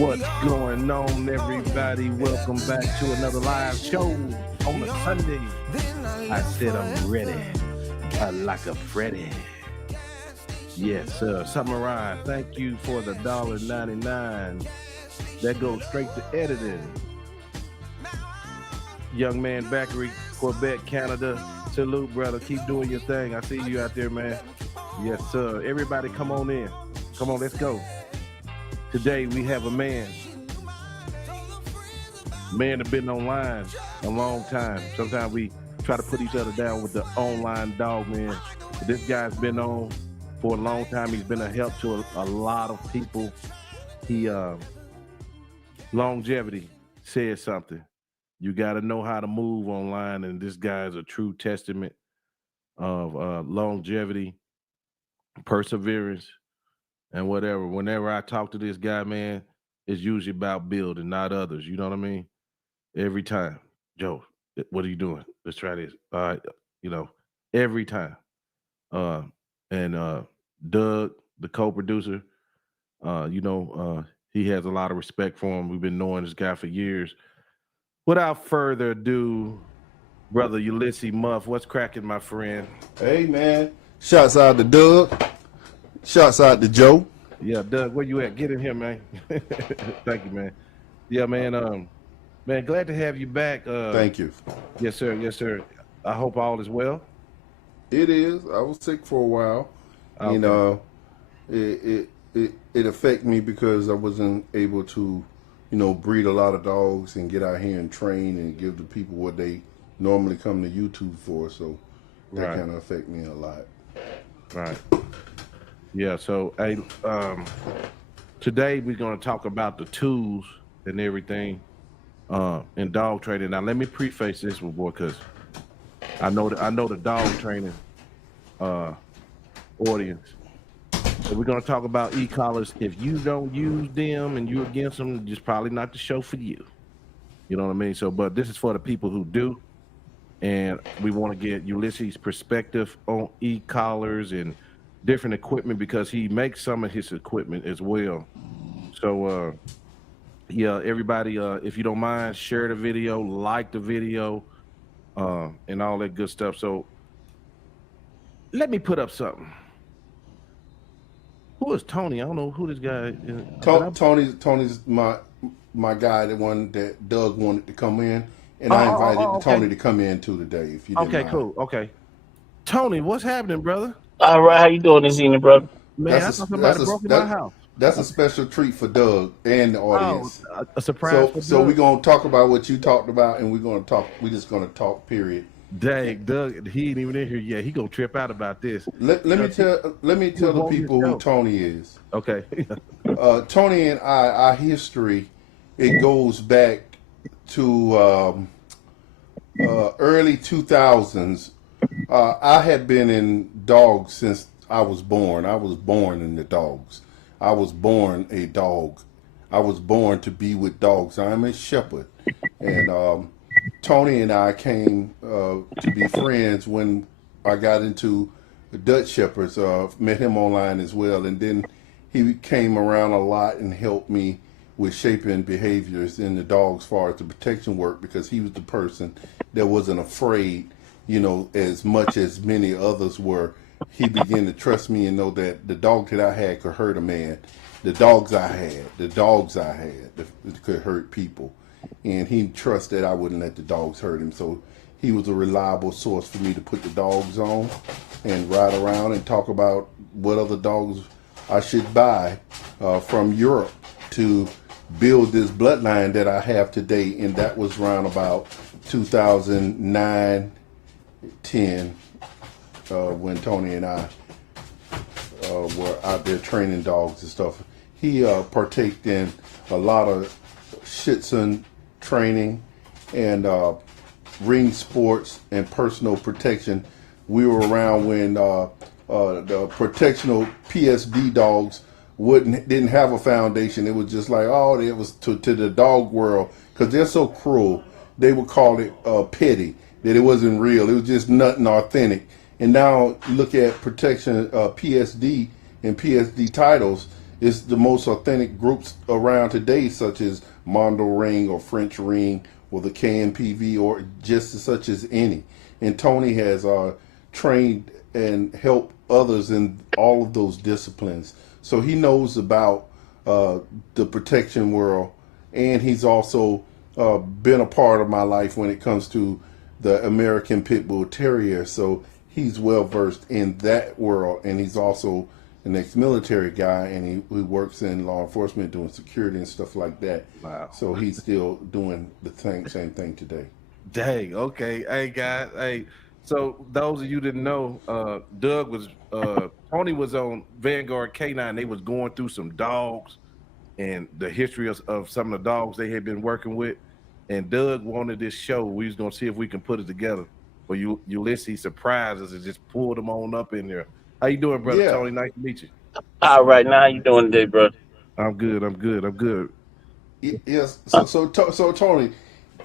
What's going on, everybody? Welcome back to another live show on a Sunday. I said I'm ready, like a Freddy. Yes, sir. Samurai, thank you for the $1.99. That goes straight to editing. Young man, Pedigrees, Quebec, Canada. Salute, brother. Keep doing your thing. I see you out there, man. Yes, sir. Everybody, come on in. Come on, let's go. Today we have a man that's been online a long time. Sometimes we try to put each other down with the online dog, man. But this guy's been on for a long time. He's been a help to a lot of people. He longevity says something. You got to know how to move online, and this guy is a true testament of longevity, perseverance, and whatever. Whenever I talk to this guy, man, it's usually about building, not others. You know what I mean? Every time. Joe, what are you doing? Let's try this. All right. You know, every time. And Doug, the co-producer, he has a lot of respect for him. We've been knowing this guy for years. Without further ado, brother Ulysse Muff, what's cracking, my friend? Hey, man. Shouts out to Doug. Shouts out to Joe. Yeah, Doug, where you at? Get in here, man. Thank you, man. Yeah, man. Man, glad to have you back. Thank you. Yes, sir. Yes, sir. I hope all is well. It is. I was sick for a while. Okay. You know, it affected me because I wasn't able to, breed a lot of dogs and get out here and train and give the people what they normally come to YouTube for. So that kind of affected me a lot. Right. Yeah. So, hey, today we're going to talk about the tools and everything in dog training. Now, let me preface this one, boy, because I know the dog training audience. So we're going to talk about e-collars. If you don't use them and you're against them, it's probably not the show for you. You know what I mean? So, but this is for the people who do. And we want to get Ulysse's perspective on e-collars and different equipment because he makes some of his equipment as well. So, yeah, everybody, if you don't mind, share the video, like the video, and all that good stuff. So let me put up something. Who is Tony? I don't know who this guy is. Tony's my guy, the one that Doug wanted to come in, and I invited Tony to come in too today. If you didn't mind. Cool. Okay, Tony, what's happening, brother? All right, how you doing this evening, brother? Man, I thought somebody broke in my house. That's a special treat for Doug and the audience. A surprise. So we're gonna talk about what you talked about, and we're just gonna talk. Period. Dang, Doug, he ain't even in here yet. He gonna trip out about this. Let me tell the people who Tony is. Okay. Tony and our history, it goes back to early 2000s. I had been in dogs since I was born. I was born in the dogs. I was born a dog. I was born to be with dogs. I'm a shepherd. And Tony and I came to be friends when I got into Dutch Shepherds. Met him online as well. And then he came around a lot and helped me with shaping behaviors in the dogs as far as the protection work, because he was the person that wasn't afraid, as much as many others were. He began to trust me and know that the dog that I had could hurt a man. The dogs I had that could hurt people. And he trusted I wouldn't let the dogs hurt him. So he was a reliable source for me to put the dogs on and ride around and talk about what other dogs I should buy from Europe to build this bloodline that I have today. And that was around about 2009, 10. When Tony and I were out there training dogs and stuff. He partaked in a lot of Schitzen training and ring sports and personal protection. We were around when the protectional PSD dogs didn't have a foundation. It was just like, it was to the dog world, because they're so cruel. They would call it petty, that it wasn't real. It was just nothing authentic. And now look at protection, PSD and PSD titles, It's the most authentic groups around today, such as Mondo Ring or French Ring or the KNPV or just such as any. And Tony has trained and helped others in all of those disciplines. So he knows about the protection world, and he's also been a part of my life when it comes to the American Pit Bull Terrier. So he's well versed in that world, and he's also an ex-military guy, and he works in law enforcement doing security and stuff like that. Wow. So he's still doing the same thing today. Dang. Okay. Hey guys. Hey. So those of you didn't know, Tony was on Vanguard K9. They was going through some dogs and the history of some of the dogs they had been working with. And Doug wanted this show. We was gonna see if we can put it together. But Ulysse surprised us and just pulled them on up in there. How you doing, brother? Yeah. Tony? Nice to meet you. All right, now how you doing today, brother? I'm good. Yes. So Tony,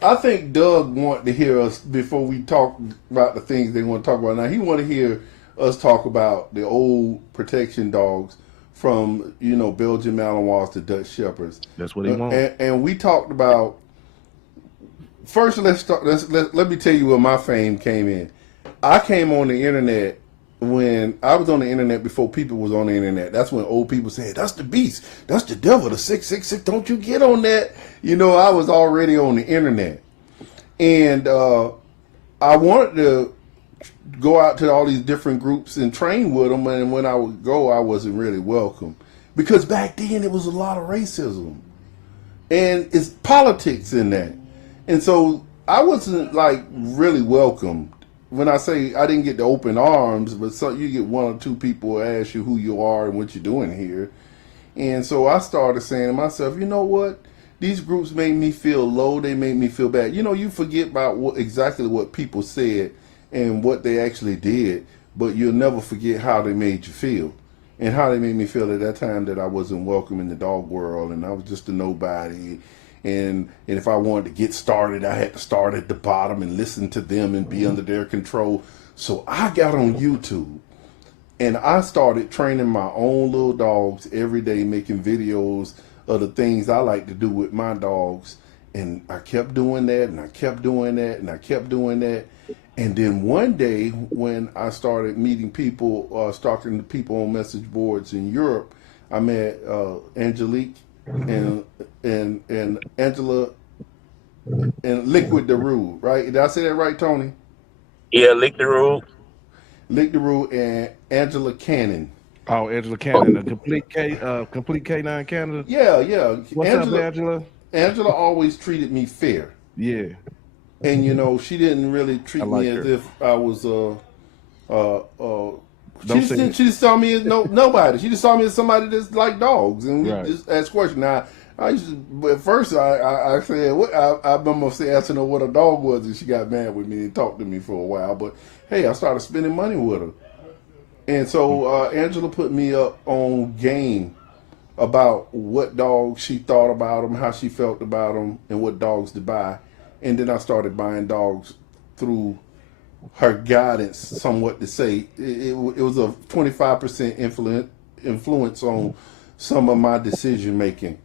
I think Doug wanted to hear us before we talk about the things they want to talk about. Now he want to hear us talk about the old protection dogs from Belgian Malinois to Dutch Shepherds. That's what he wants. And we talked about. First, let me tell you where my fame came in. I came on the internet when I was on the internet before people was on the internet. That's when old people said, "That's the beast. That's the devil. The 666. Don't you get on that?" I was already on the internet, and I wanted to go out to all these different groups and train with them. And when I would go, I wasn't really welcome because back then it was a lot of racism, and it's politics in that. And so I wasn't really welcomed. When I say I didn't get the open arms, but you get one or two people ask you who you are and what you're doing here. And so I started saying to myself, you know what? These groups made me feel low. They made me feel bad. You forget about exactly what people said and what they actually did, but you'll never forget how they made you feel. And how they made me feel at that time that I wasn't welcome in the dog world and I was just a nobody. And if I wanted to get started, I had to start at the bottom and listen to them and be under their control. So I got on YouTube and I started training my own little dogs every day, making videos of the things I like to do with my dogs. And I kept doing that and I kept doing that and I kept doing that. And then one day when I started meeting people, talking to people on message boards in Europe, I met Angelique and Angela and Liquid the Rule, right? Did I say that right, Tony? Yeah, Lick the Rule. Lick the Rule and Angela Cannon. Oh, Angela Cannon, a complete K9 Canada. Yeah. What's up, Angela? Angela always treated me fair. Yeah. And she didn't really treat me as if I was she just saw me as nobody. She just saw me as somebody that's like dogs, and we just asked questions. Now, at first I said, I remember asking her what a dog was, and she got mad with me and talked to me for a while. But hey, I started spending money with her, and so Angela put me up on game about what dogs she thought about them, how she felt about them, and what dogs to buy. And then I started buying dogs through her guidance, somewhat to say. It was a 25% influence on some of my decision making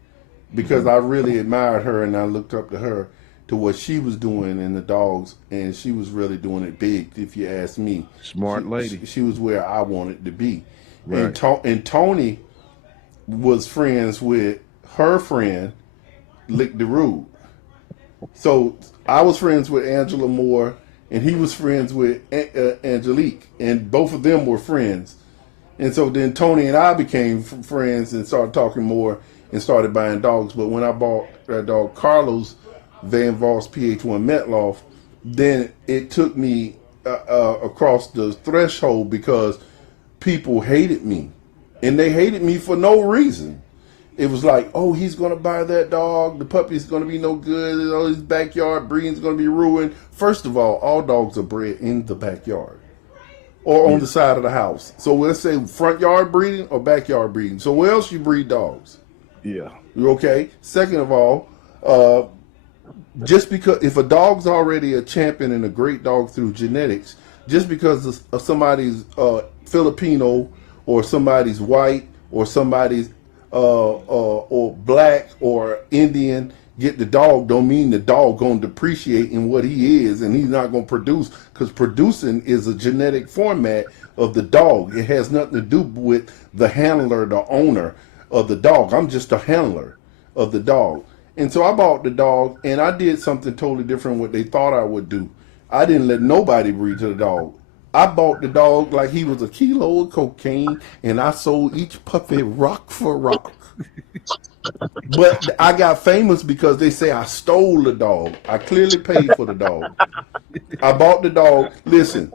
because I really admired her and I looked up to her to what she was doing in the dogs, and she was really doing it big, if you ask me. Smart lady. She was where I wanted to be. Right. And Tony was friends with her friend, Lick the Rude. So I was friends with Angela Moore, and he was friends with Angelique, and both of them were friends. And so then Tony and I became friends and started talking more and started buying dogs. But when I bought that dog, Carlos Van Voss PH1 Metloff, then it took me across the threshold because people hated me. And they hated me for no reason. It was like, oh, he's going to buy that dog. The puppy's going to be no good. All his backyard breeding's going to be ruined. First of all dogs are bred in the backyard or on the side of the house. So let's say front yard breeding or backyard breeding. So where else you breed dogs? Yeah. Okay. Second of all, just because if a dog's already a champion and a great dog through genetics, just because of somebody's Filipino or somebody's white or somebody's or black or Indian get the dog, don't mean the dog gonna depreciate in what he is, and he's not gonna produce, because producing is a genetic format of the dog. It has nothing to do with the handler, the owner of the dog. I'm just a handler of the dog. And so I bought the dog, and I did something totally different what they thought I would do. I didn't let nobody breed to the dog. I bought the dog like he was a kilo of cocaine, and I sold each puppy rock for rock. But I got famous because they say I stole the dog. I clearly paid for the dog. I bought the dog. Listen,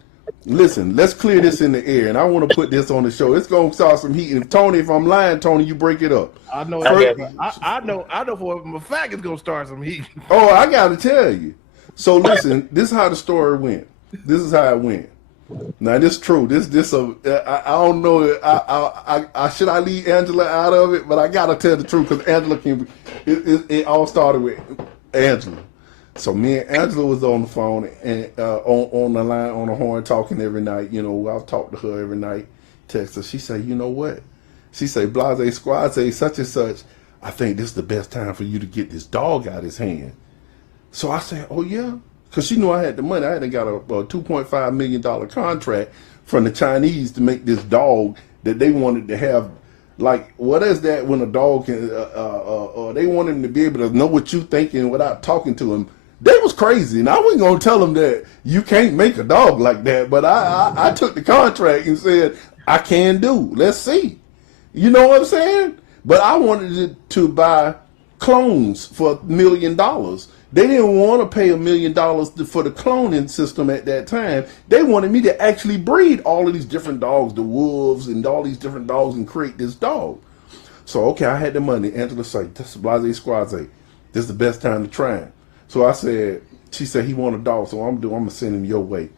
let's clear this in the air, and I want to put this on the show. It's going to start some heat. And Tony, if I'm lying, Tony, you break it up. I know. I know for a fact it's going to start some heat. Oh, I got to tell you. So listen, this is how the story went. This is how it went. Now this is true. I don't know. I should I leave Angela out of it, but I gotta tell the truth because Angela can. It all started with Angela. So me and Angela was on the phone and on the line on the horn talking every night. You know, I'll talk to her every night. Text her. She say, you know what? She say, Blase Squad say such and such. I think this is the best time for you to get this dog out of his hand. So I said, oh yeah. Because she knew I had the money. I had got a $2.5 million contract from the Chinese to make this dog that they wanted to have. Like, what is that when a dog can, they want him to be able to know what you thinking without talking to him. They was crazy. And I wasn't going to tell them that you can't make a dog like that. But I took the contract and said, I can do. Let's see. You know what I'm saying? But I wanted to buy clones for $1 million. They didn't want to pay $1 million for the cloning system at that time. They wanted me to actually breed all of these different dogs, the wolves and all these different dogs, and create this dog. So, okay, I had the money. Angela said, this is Blase Squad say, this is the best time to try him. So I said, she said he want a dog, so I'm going to send him your way.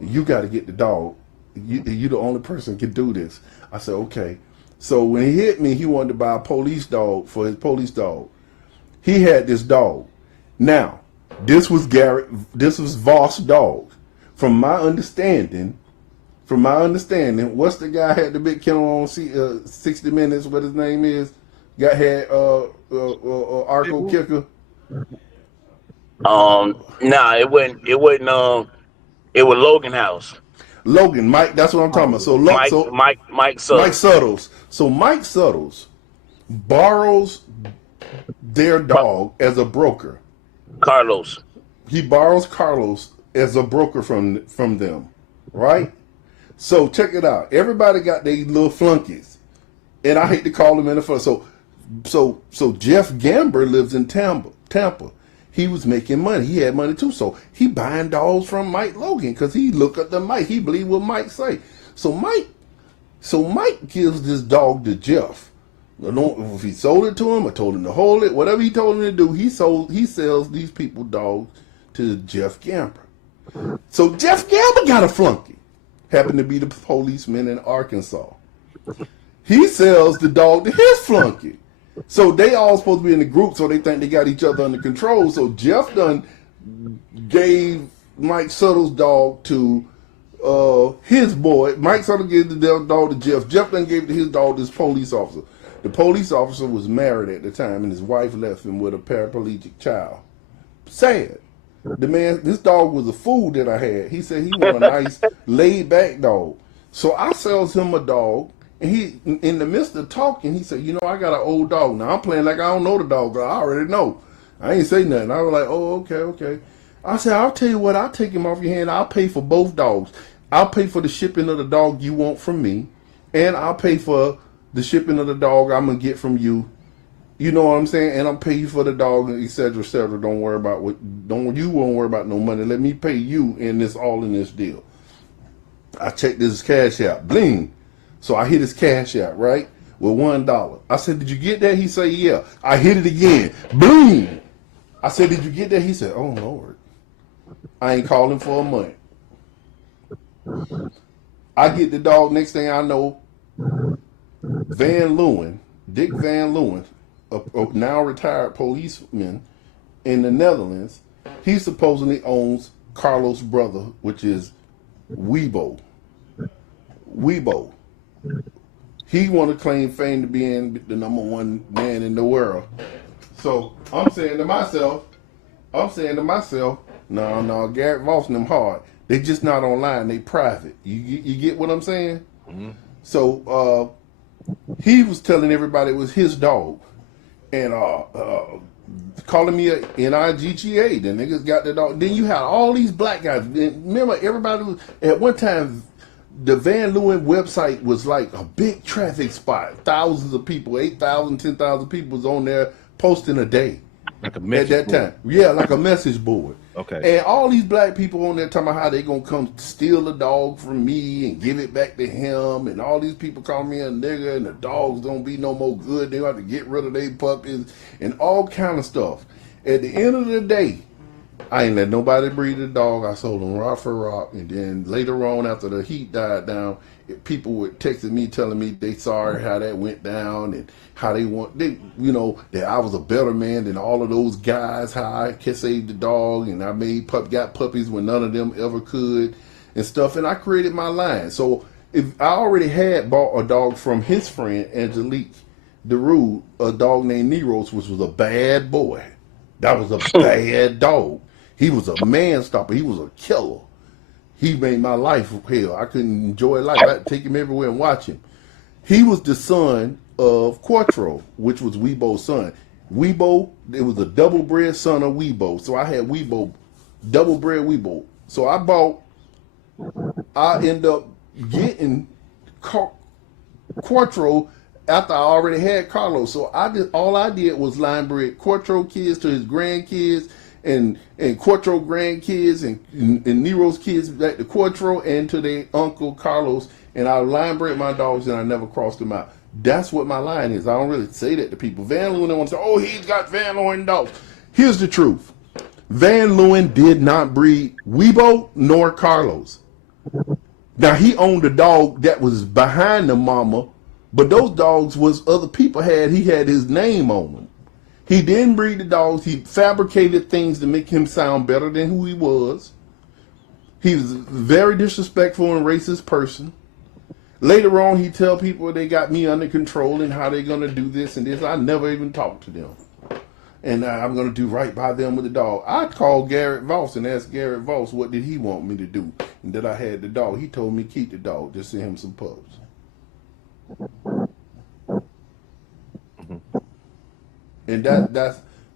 You got to get the dog. You the only person can do this. I said, okay. So when he hit me, he wanted to buy a police dog for his police dog. He had this dog. Now, this was Voss dog. From my understanding, what's the guy had the big kennel on 60 Minutes, what his name is? Had Arco Kicker. Nah, it was Logan House. Logan, Mike, that's what I'm talking about. So Mike Suttles. Mike Suttles. So Mike Suttles borrows their dog as a broker. Carlos. He borrows Carlos as a broker from them, right? So check it out. Everybody got their little flunkies, and I hate to call them in the front. So Jeff Gamber lives in Tampa. He was making money. He had money too. So he buying dogs from Mike Logan because he look at the Mike. He believe what Mike say. So Mike gives this dog to Jeff. If he sold it to him or told him to hold it, whatever he told him to do, he sells these people dogs to Jeff Gamber. So Jeff Gamber got a flunky. Happened to be the policeman in Arkansas. He sells the dog to his flunky. So they all supposed to be in the group, so they think they got each other under control. So Jeff done gave Mike Suttle's dog to his boy. Mike Suttle gave the dog to Jeff. Jeff done gave his dog to this police officer. The police officer was married at the time, and his wife left him with a paraplegic child. Sad. The man, this dog was a fool that I had. He said he wanted a nice, laid-back dog. So I sells him a dog, and he, in the midst of talking, he said, you know, I got an old dog. Now I'm playing like I don't know the dog, but I already know. I ain't say nothing. I was like, oh, okay. I said, I'll tell you what, I'll take him off your hand. I'll pay for both dogs. I'll pay for the shipping of the dog you want from me, and I'll pay for the shipping of the dog I'm going to get from you. You know what I'm saying? And I'll pay you for the dog, et cetera, et cetera. You won't worry about no money. Let me pay you in this deal. I checked his cash out. Bling. So I hit his cash out, right? With $1. I said, did you get that? He said, yeah. I hit it again. Bling. I said, did you get that? He said, oh, Lord. I ain't calling for a month. I get the dog. Next thing I know, Dick Van Leeuwen, a now retired policeman in the Netherlands, he supposedly owns Carlos' brother, which is Weibo. he want to claim fame to being the number one man in the world. So I'm saying to myself, no, Garrett Voss and them hard. They just not online. They private. You get what I'm saying? Mm-hmm. So he was telling everybody it was his dog, and calling me a NIGGA. The niggas got the dog. Then you had all these black guys. Remember, everybody was at one time. The Van Leeuwen website was like a big traffic spot. Thousands of people, 8,000, 10,000 people was on there posting a day. Like a message at that board. time. Yeah, like a message board. Okay. And all these black people on there talking about how they gonna come steal the dog from me and give it back to him, and all these people call me a nigga, and the dogs don't be no more good. They have to get rid of their puppies and all kind of stuff. At the end of the day, I ain't let nobody breed a dog. I sold them rock for rock, and then later on, after the heat died down, people were texting me telling me they sorry how that went down and how that I was a better man than all of those guys. How I could save the dog, and I got puppies when none of them ever could, and stuff. And I created my line. So if I already had bought a dog from his friend Angelique DeRue, a dog named Nero, which was a bad boy. That was a bad dog. He was a man stopper. He was a killer. He made my life hell. I couldn't enjoy life. I had to take him everywhere and watch him. He was the son of Quattro, which was Weebo's son. Weebo, it was a double-bred son of Weebo. So I had Weebo, double-bred Weebo. So I ended up getting Quattro after I already had Carlos. So all I did was line bred Quattro kids to his grandkids, and Quattro grandkids and Nero's kids back to Quattro and to their uncle Carlos, and I line bred my dogs and I never crossed them out. That's what my line is. I don't really say that to people. Van Leeuwen want to say, oh, he's got Van Leeuwen dogs. Here's the truth. Van Leeuwen did not breed Weebo nor Carlos. Now, he owned a dog that was behind the mama, but those dogs was other people had. He had his name on them. He didn't breed the dogs. He fabricated things to make him sound better than who he was. He was a very disrespectful and racist person. Later on, he tell people they got me under control and how they're going to do this and this. I never even talked to them. And I'm going to do right by them with the dog. I called Garrett Voss and asked Garrett Voss what did he want me to do, and that I had the dog. He told me keep the dog, just send him some pups. And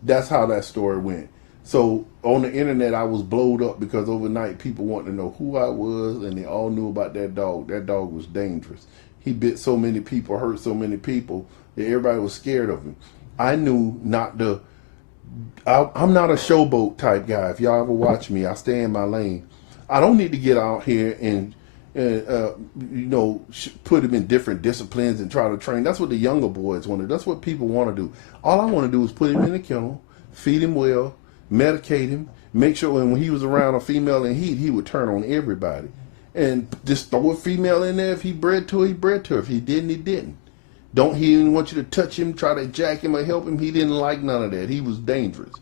that's how that story went. So on the internet, I was blowed up because overnight people wanted to know who I was, and they all knew about that dog. That dog was dangerous. He bit so many people, hurt so many people that everybody was scared of him. I knew not to. I'm not a showboat type guy. If y'all ever watch me, I stay in my lane. I don't need to get out here and put him in different disciplines and try to train. That's what the younger boys want to do. That's what people want to do. All I want to do is put him in a kennel, feed him well, medicate him, make sure when he was around a female in heat, he would turn on everybody. And just throw a female in there. If he bred to her, he bred to her. If he didn't, he didn't. He didn't want you to touch him, try to jack him or help him. He didn't like none of that. He was dangerous.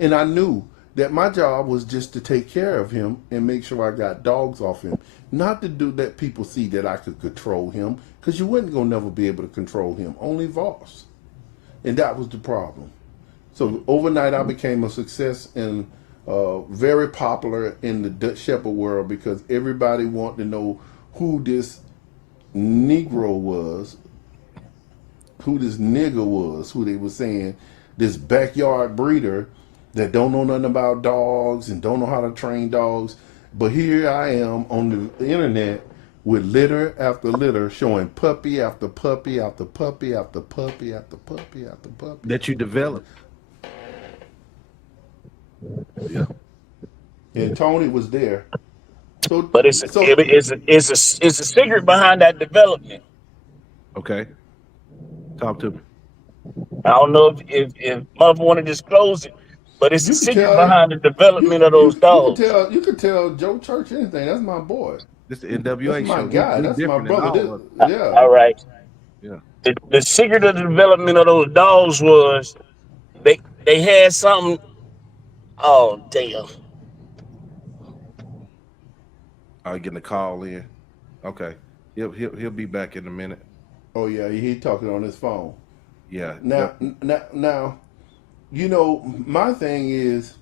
And I knew that my job was just to take care of him and make sure I got dogs off him. Not to do that people see that I could control him, because you wasn't going to never be able to control him. Only Voss. And that was the problem. So overnight I became a success and very popular in the Dutch Shepherd world, because everybody wanted to know who this Negro was, who this nigger was, who they were saying, this backyard breeder that don't know nothing about dogs and don't know how to train dogs. But here I am on the internet with litter after litter, showing puppy after puppy after puppy after puppy after puppy after puppy. That you developed. Yeah. And Tony was there. So, But it's a secret behind that development. Okay. Talk to me. I don't know if mother want to disclose it, but it's a secret behind the development of those dogs. You could tell Joe Church anything. That's my boy. This is the NWA That's my show. guy. That's my different than brother. all of us. Yeah. All right. Yeah. The secret of the development of those dogs was they had something. Oh damn! Are you getting a call in? Okay. He'll be back in a minute. Oh yeah, he talking on his phone. Yeah. Now, you know, my thing is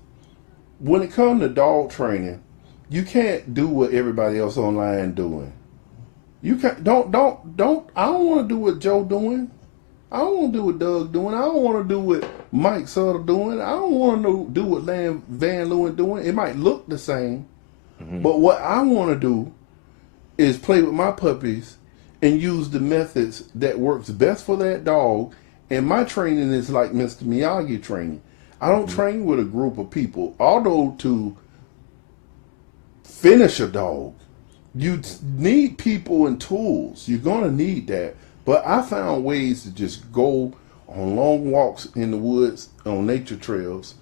when it comes to dog training, you can't do what everybody else online doing. You can't. Don't. I don't want to do what Joe doing. I don't want to do what Doug doing. I don't want to do what Mike Sutter doing. I don't want to do what Van Leeuwen doing. It might look the same, but what I want to do is play with my puppies and use the methods that works best for that dog. And my training is like Mr. Miyagi training. I don't train with a group of people. Although to finish a dog, you need people and tools. You're going to need that. But I found ways to just go on long walks in the woods, on nature trails,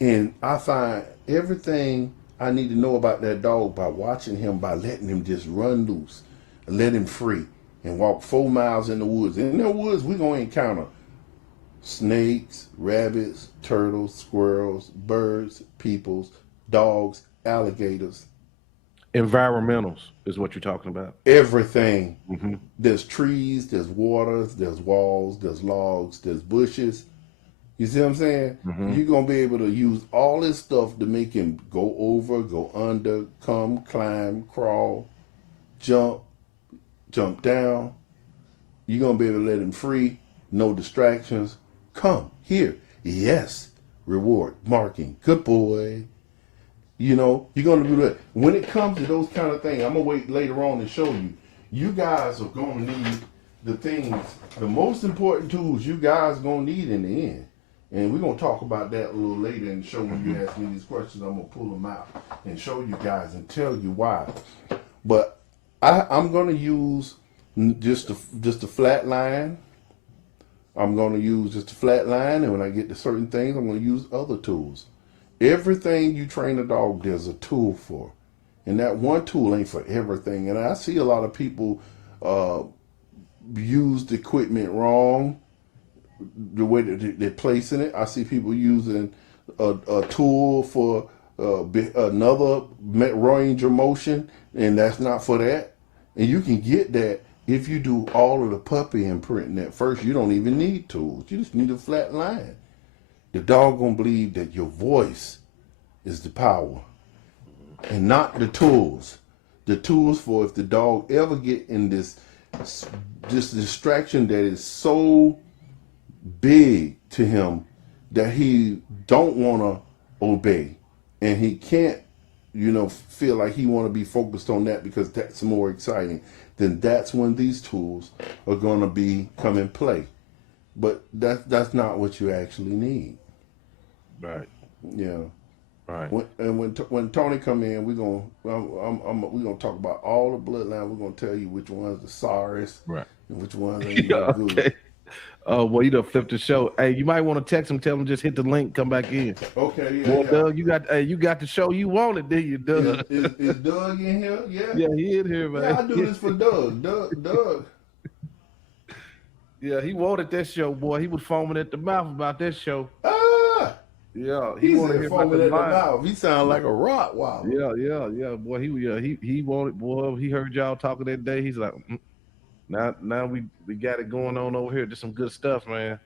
and I find everything I need to know about that dog by watching him, by letting him just run loose, and let him free, and walk 4 miles in the woods. In the woods, we're going to encounter snakes, rabbits, turtles, squirrels, birds, peoples, dogs, alligators. Environmentals is what you're talking about. Everything. There's trees, there's waters, there's walls, there's logs, there's bushes. You see what I'm saying? You're going to be able to use all this stuff to make him go over, go under, come, climb, crawl, jump down. You're going to be able to let him free, no distractions. Come, here, yes, reward, marking, good boy. You know, you're going to do that. When it comes to those kind of things, I'm going to wait later on to show you. You guys are going to need the things, the most important tools you guys are going to need in the end. And we're going to talk about that a little later and show when you ask me these questions, I'm going to pull them out and show you guys and tell you why. But I'm going to use just a flat line. I'm going to use just a flat line. And when I get to certain things, I'm going to use other tools. Everything you train a dog, there's a tool for. And that one tool ain't for everything. And I see a lot of people use the equipment wrong, the way that they're placing it. I see people using a tool for another range of motion, and that's not for that. And you can get that if you do all of the puppy imprinting at first. You don't even need tools. You just need a flat line. The dog gonna believe that your voice is the power and not the tools. The tools for if the dog ever get in this distraction that is so big to him that he don't want to obey and he can't, feel like he want to be focused on that because that's more exciting, then that's when these tools are going to come in play. But that's not what you actually need. Right. Yeah. Right. When Tony come in, we're gonna talk about all the bloodline. We're gonna tell you which one's the sorriest, right, and which ones ain't no good. Oh, well, you done flipped the show. Hey, you might want to text him, tell him just hit the link, come back in. Okay, yeah. Well, yeah. Doug, you got the show you wanted, did you, Doug? Is Doug in here? Yeah. Yeah, he in here, man. Yeah, I do this for Doug. Doug. Yeah, he wanted that show, boy. He was foaming at the mouth about that show. Yeah, he wanted to hear about the mouth. He sounded like a Rottweiler. Yeah, boy. He wanted, boy. He heard y'all talking that day. He's like, now we got it going on over here. Just some good stuff, man.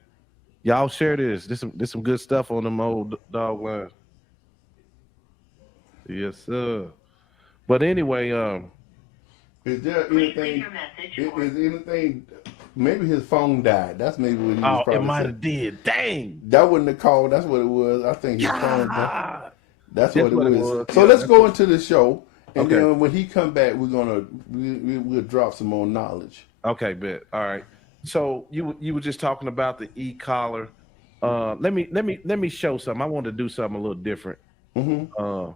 Y'all share this. This some good stuff on them old dog lines. Yes, sir. But anyway, is there anything? Is anything? Maybe his phone died. That's maybe what he was probably it might have did. Dang. That wasn't the call. That's what it was. I think his phone died. That's what it was. So let's go into the show. And then when he come back, we'll drop some more knowledge. Okay, bet. All right. So you were just talking about the e-collar. Let me show something. I want to do something a little different. Y'all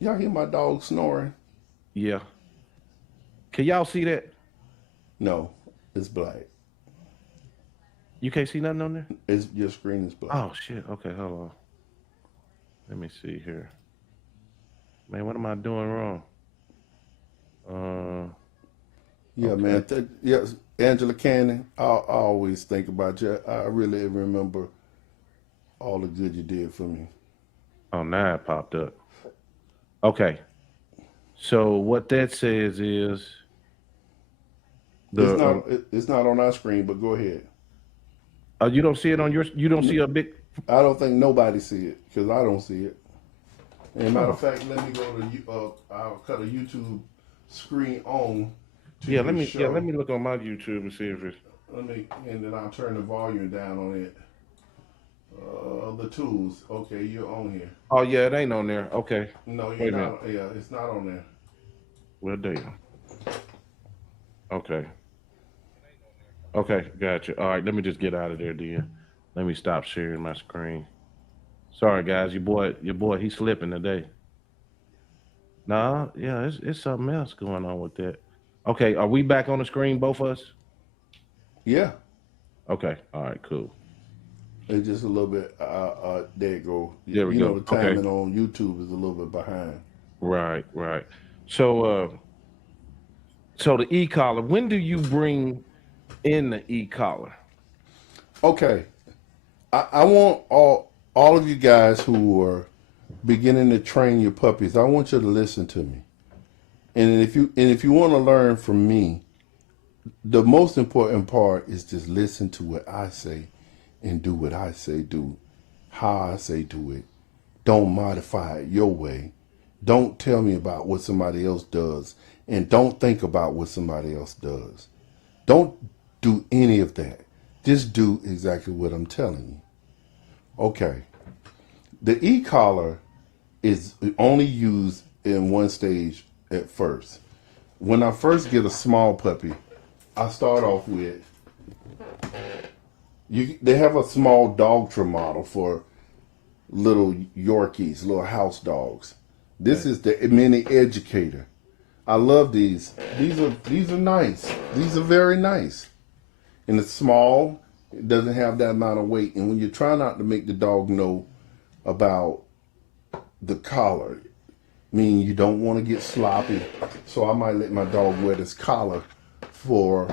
hear my dog snoring? Yeah. Can y'all see that? No, it's black. You can't see nothing on there? Your screen is black. Oh shit. Okay, hold on. Let me see here. Man, what am I doing wrong? Yeah, okay. Man. Yes, Angela Cannon. I always think about you. I really remember all the good you did for me. Oh, now it popped up. Okay. So what that says is It's not on our screen, but go ahead. you don't see it on your. You don't see a big. I don't think nobody see it because I don't see it. And matter of fact, let me go to I'll cut a YouTube screen on. Yeah, let me look on my YouTube and see if it's. And then I'll turn the volume down on it. The tools. Okay, you're on here. Oh yeah, it ain't on there. Okay. No, you're not. Yeah, it's not on there. Well, damn. Okay. Okay, gotcha. All right, let me just get out of there, then. Let me stop sharing my screen. Sorry, guys. Your boy, he's slipping today. Nah, yeah, it's something else going on with that. Okay, are we back on the screen, both of us? Yeah. Okay. All right. Cool. It's just a little bit. There you go. There we go. You know, the timing on YouTube is a little bit behind. Right. So, so the e-collar. When do you bring in the e-collar? Okay, I want all of you guys who are beginning to train your puppies. I want you to listen to me, and if you want to learn from me, the most important part is just listen to what I say and do what I say do, how I say do it. Don't modify it your way. Don't tell me about what somebody else does, and don't think about what somebody else does. Don't do any of that. Just do exactly what I'm telling you. Okay. The e-collar is only used in one stage at first. When I first get a small puppy, I start off with, they have a small dog trim model for little Yorkies, little house dogs. This is the mini educator. I love these. These are nice. These are very nice. And it's small. It doesn't have that amount of weight. And when you're trying not to make the dog know about the collar, meaning you don't want to get sloppy. So I might let my dog wear this collar for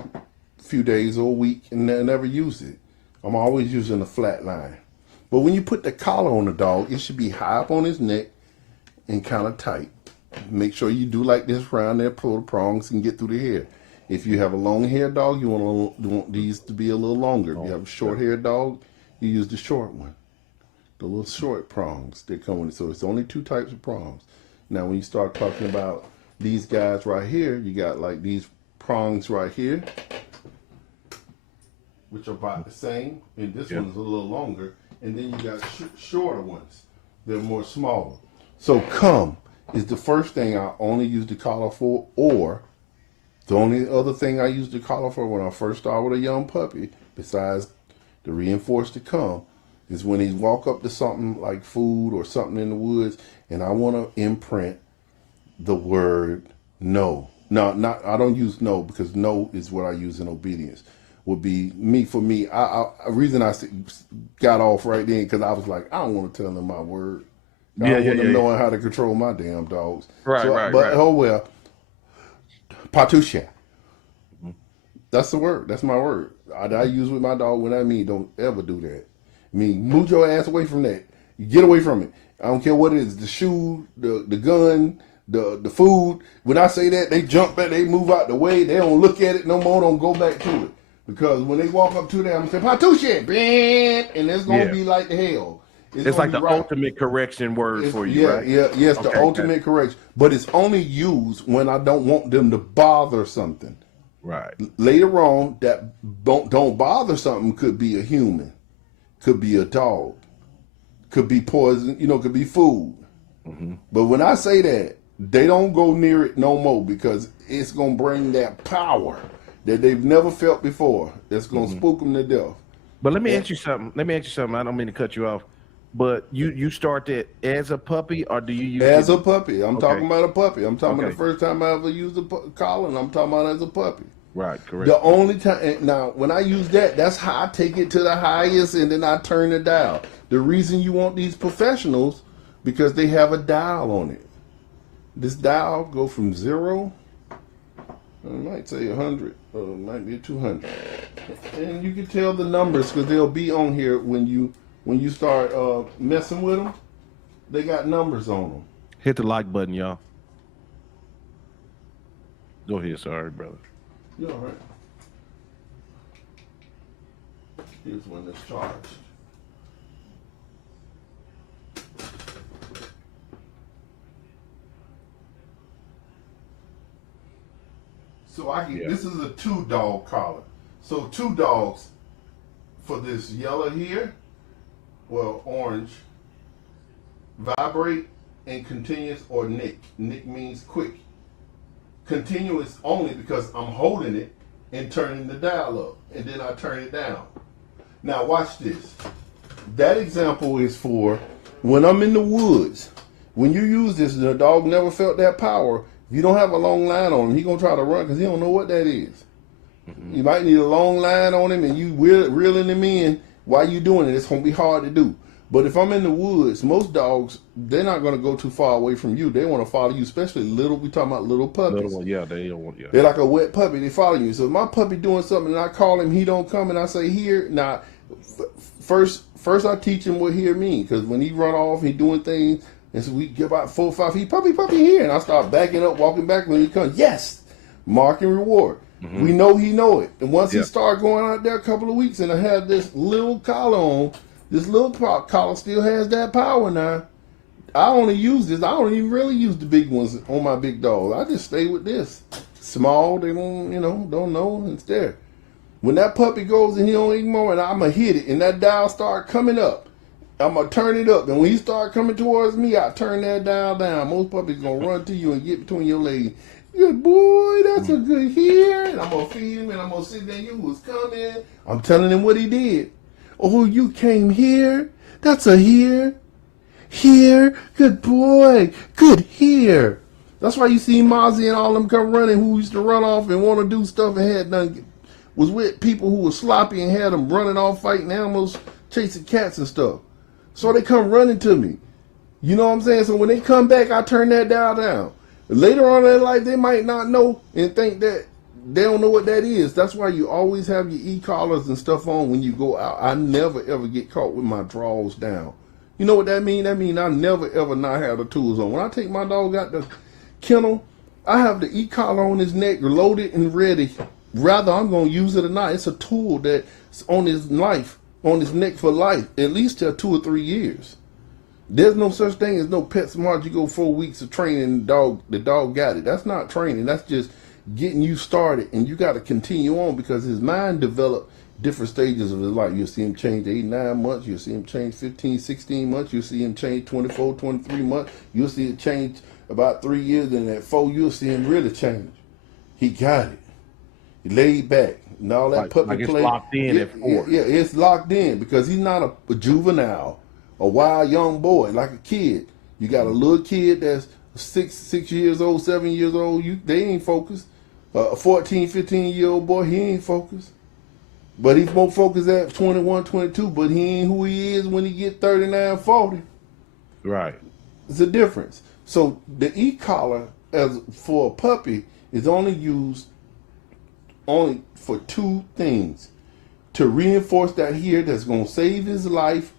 a few days or a week and never use it. I'm always using a flat line. But when you put the collar on the dog, it should be high up on his neck and kind of tight. Make sure you do like this around there, pull the prongs and get through the hair. If you have a long haired dog, you want these to be a little longer. If you have a short haired dog, you use the short one. The little short prongs that come with it. So it's only two types of prongs. Now when you start talking about these guys right here, you got like these prongs right here, which are about the same, and this one is a little longer, and then you got shorter ones. They're more smaller. So come is the first thing I only use the collar for, or the only other thing I use the collar for when I first start with a young puppy, besides the reinforce the come, is when he walk up to something like food or something in the woods, and I want to imprint the word no. No, I don't use no, because no is what I use in obedience. Would be me. For me, a reason I got off right then, because I was like, I don't want to tell them my word. I don't want them knowing how to control my damn dogs. Right. Oh well, Patusha. That's the word. That's my word. I use with my dog when I mean don't ever do that. I mean, move your ass away from that. You get away from it. I don't care what it is. The shoe, the gun, the food. When I say that, they jump back. They move out the way. They don't look at it no more. Don't go back to it. Because when they walk up to them, I'm going to say, Patusha, and it's going to be like the hell. It's like the ultimate correction word for you, right? Yes, the ultimate correction. But it's only used when I don't want them to bother something. Right. Later on, that don't bother something could be a human, could be a dog, could be poison, could be food. Mm-hmm. But when I say that, they don't go near it no more, because it's going to bring that power that they've never felt before. That's going to spook them to death. But let me ask you something. I don't mean to cut you off. But you start that as a puppy, or do you use as a puppy? I'm talking about a puppy. I'm talking about the first time I ever used a collar, and I'm talking about as a puppy. Right, correct. The only time now when I use that's how I take it to the highest, and then I turn the dial. The reason you want these professionals, because they have a dial on it. This dial go from 0, I might say 100, or it might be 200, and you can tell the numbers because they'll be on here when you start messing with them. They got numbers on them. Hit the like button, y'all. Go ahead, sorry, brother. You all right? Here's one that's charged. So this is a 2-dog collar. So 2 dogs for this yellow here, well, orange, vibrate and continuous or nick. Nick means quick. Continuous only because I'm holding it and turning the dial up, and then I turn it down. Now watch this. That example is for when I'm in the woods. When you use this, the dog never felt that power. If you don't have a long line on him, he's going to try to run because he don't know what that is. Mm-hmm. You might need a long line on him and you reeling him in while you doing it. It's going to be hard to do. But if I'm in the woods, most dogs, they're not going to go too far away from you. They want to follow you, especially little, we talking about little puppies. Little one, yeah, they don't want, yeah. They're like a wet puppy. They follow you. So if my puppy doing something and I call him, he don't come and I say, here. Now, first I teach him what here mean. Because when he run off, he doing things, and so we get about 4 or 5 feet, puppy here. And I start backing up, walking back when he comes. Yes, mark and reward. Mm-hmm. We know he know it. And once he start going out there a couple of weeks and I have this little collar on, this little collar still has that power now. I only use this. I don't even really use the big ones on my big dogs. I just stay with this. Small, they don't know, it's there. When that puppy goes and he don't ignore it, I'm going to hit it and that dial start coming up. I'm going to turn it up. And when he start coming towards me, I turn that dial down. Most puppies going to run to you and get between your legs. Good boy, that's a good here. And I'm going to feed him and I'm going to sit there. You was coming. I'm telling him what he did. Oh, you came here? That's a here. Here. Good boy. Good here. That's why you see Mozzie and all them come running who used to run off and want to do stuff and had done, was with people who were sloppy and had them running off fighting animals, chasing cats and stuff. So they come running to me. You know what I'm saying? So when they come back, I turn that dial down. Later on in their life, they might not know and think that they don't know what that is. That's why you always have your e-collars and stuff on when you go out. I never, ever get caught with my drawers down. You know what that mean? That mean I never, ever not have the tools on. When I take my dog out the kennel, I have the e-collar on his neck, loaded and ready. Rather, I'm going to use it or not. It's a tool that's on his life, on his neck for life, at least till 2 or 3 years. There's no such thing as no pet smart. You go 4 weeks of training, the dog got it. That's not training. That's just getting you started, and you got to continue on because his mind developed different stages of his life. You'll see him change 8, 9 months. You'll see him change 15, 16 months. You'll see him change 24, 23 months. You'll see it change about 3 years, and at 4, you'll see him really change. He got it. He laid back. And all that puppy play. It's locked in at 4. Yeah, it's locked in because he's not a juvenile, a wild young boy, like a kid. You got a little kid that's 6 years old, 7 years old. They ain't focused. A 14, 15-year-old boy, he ain't focused. But he's more focused at 21, 22, but he ain't who he is when he get 39, 40. Right. It's a difference. So the e-collar as for a puppy is only used only for 2 things. To reinforce that here that's going to save his life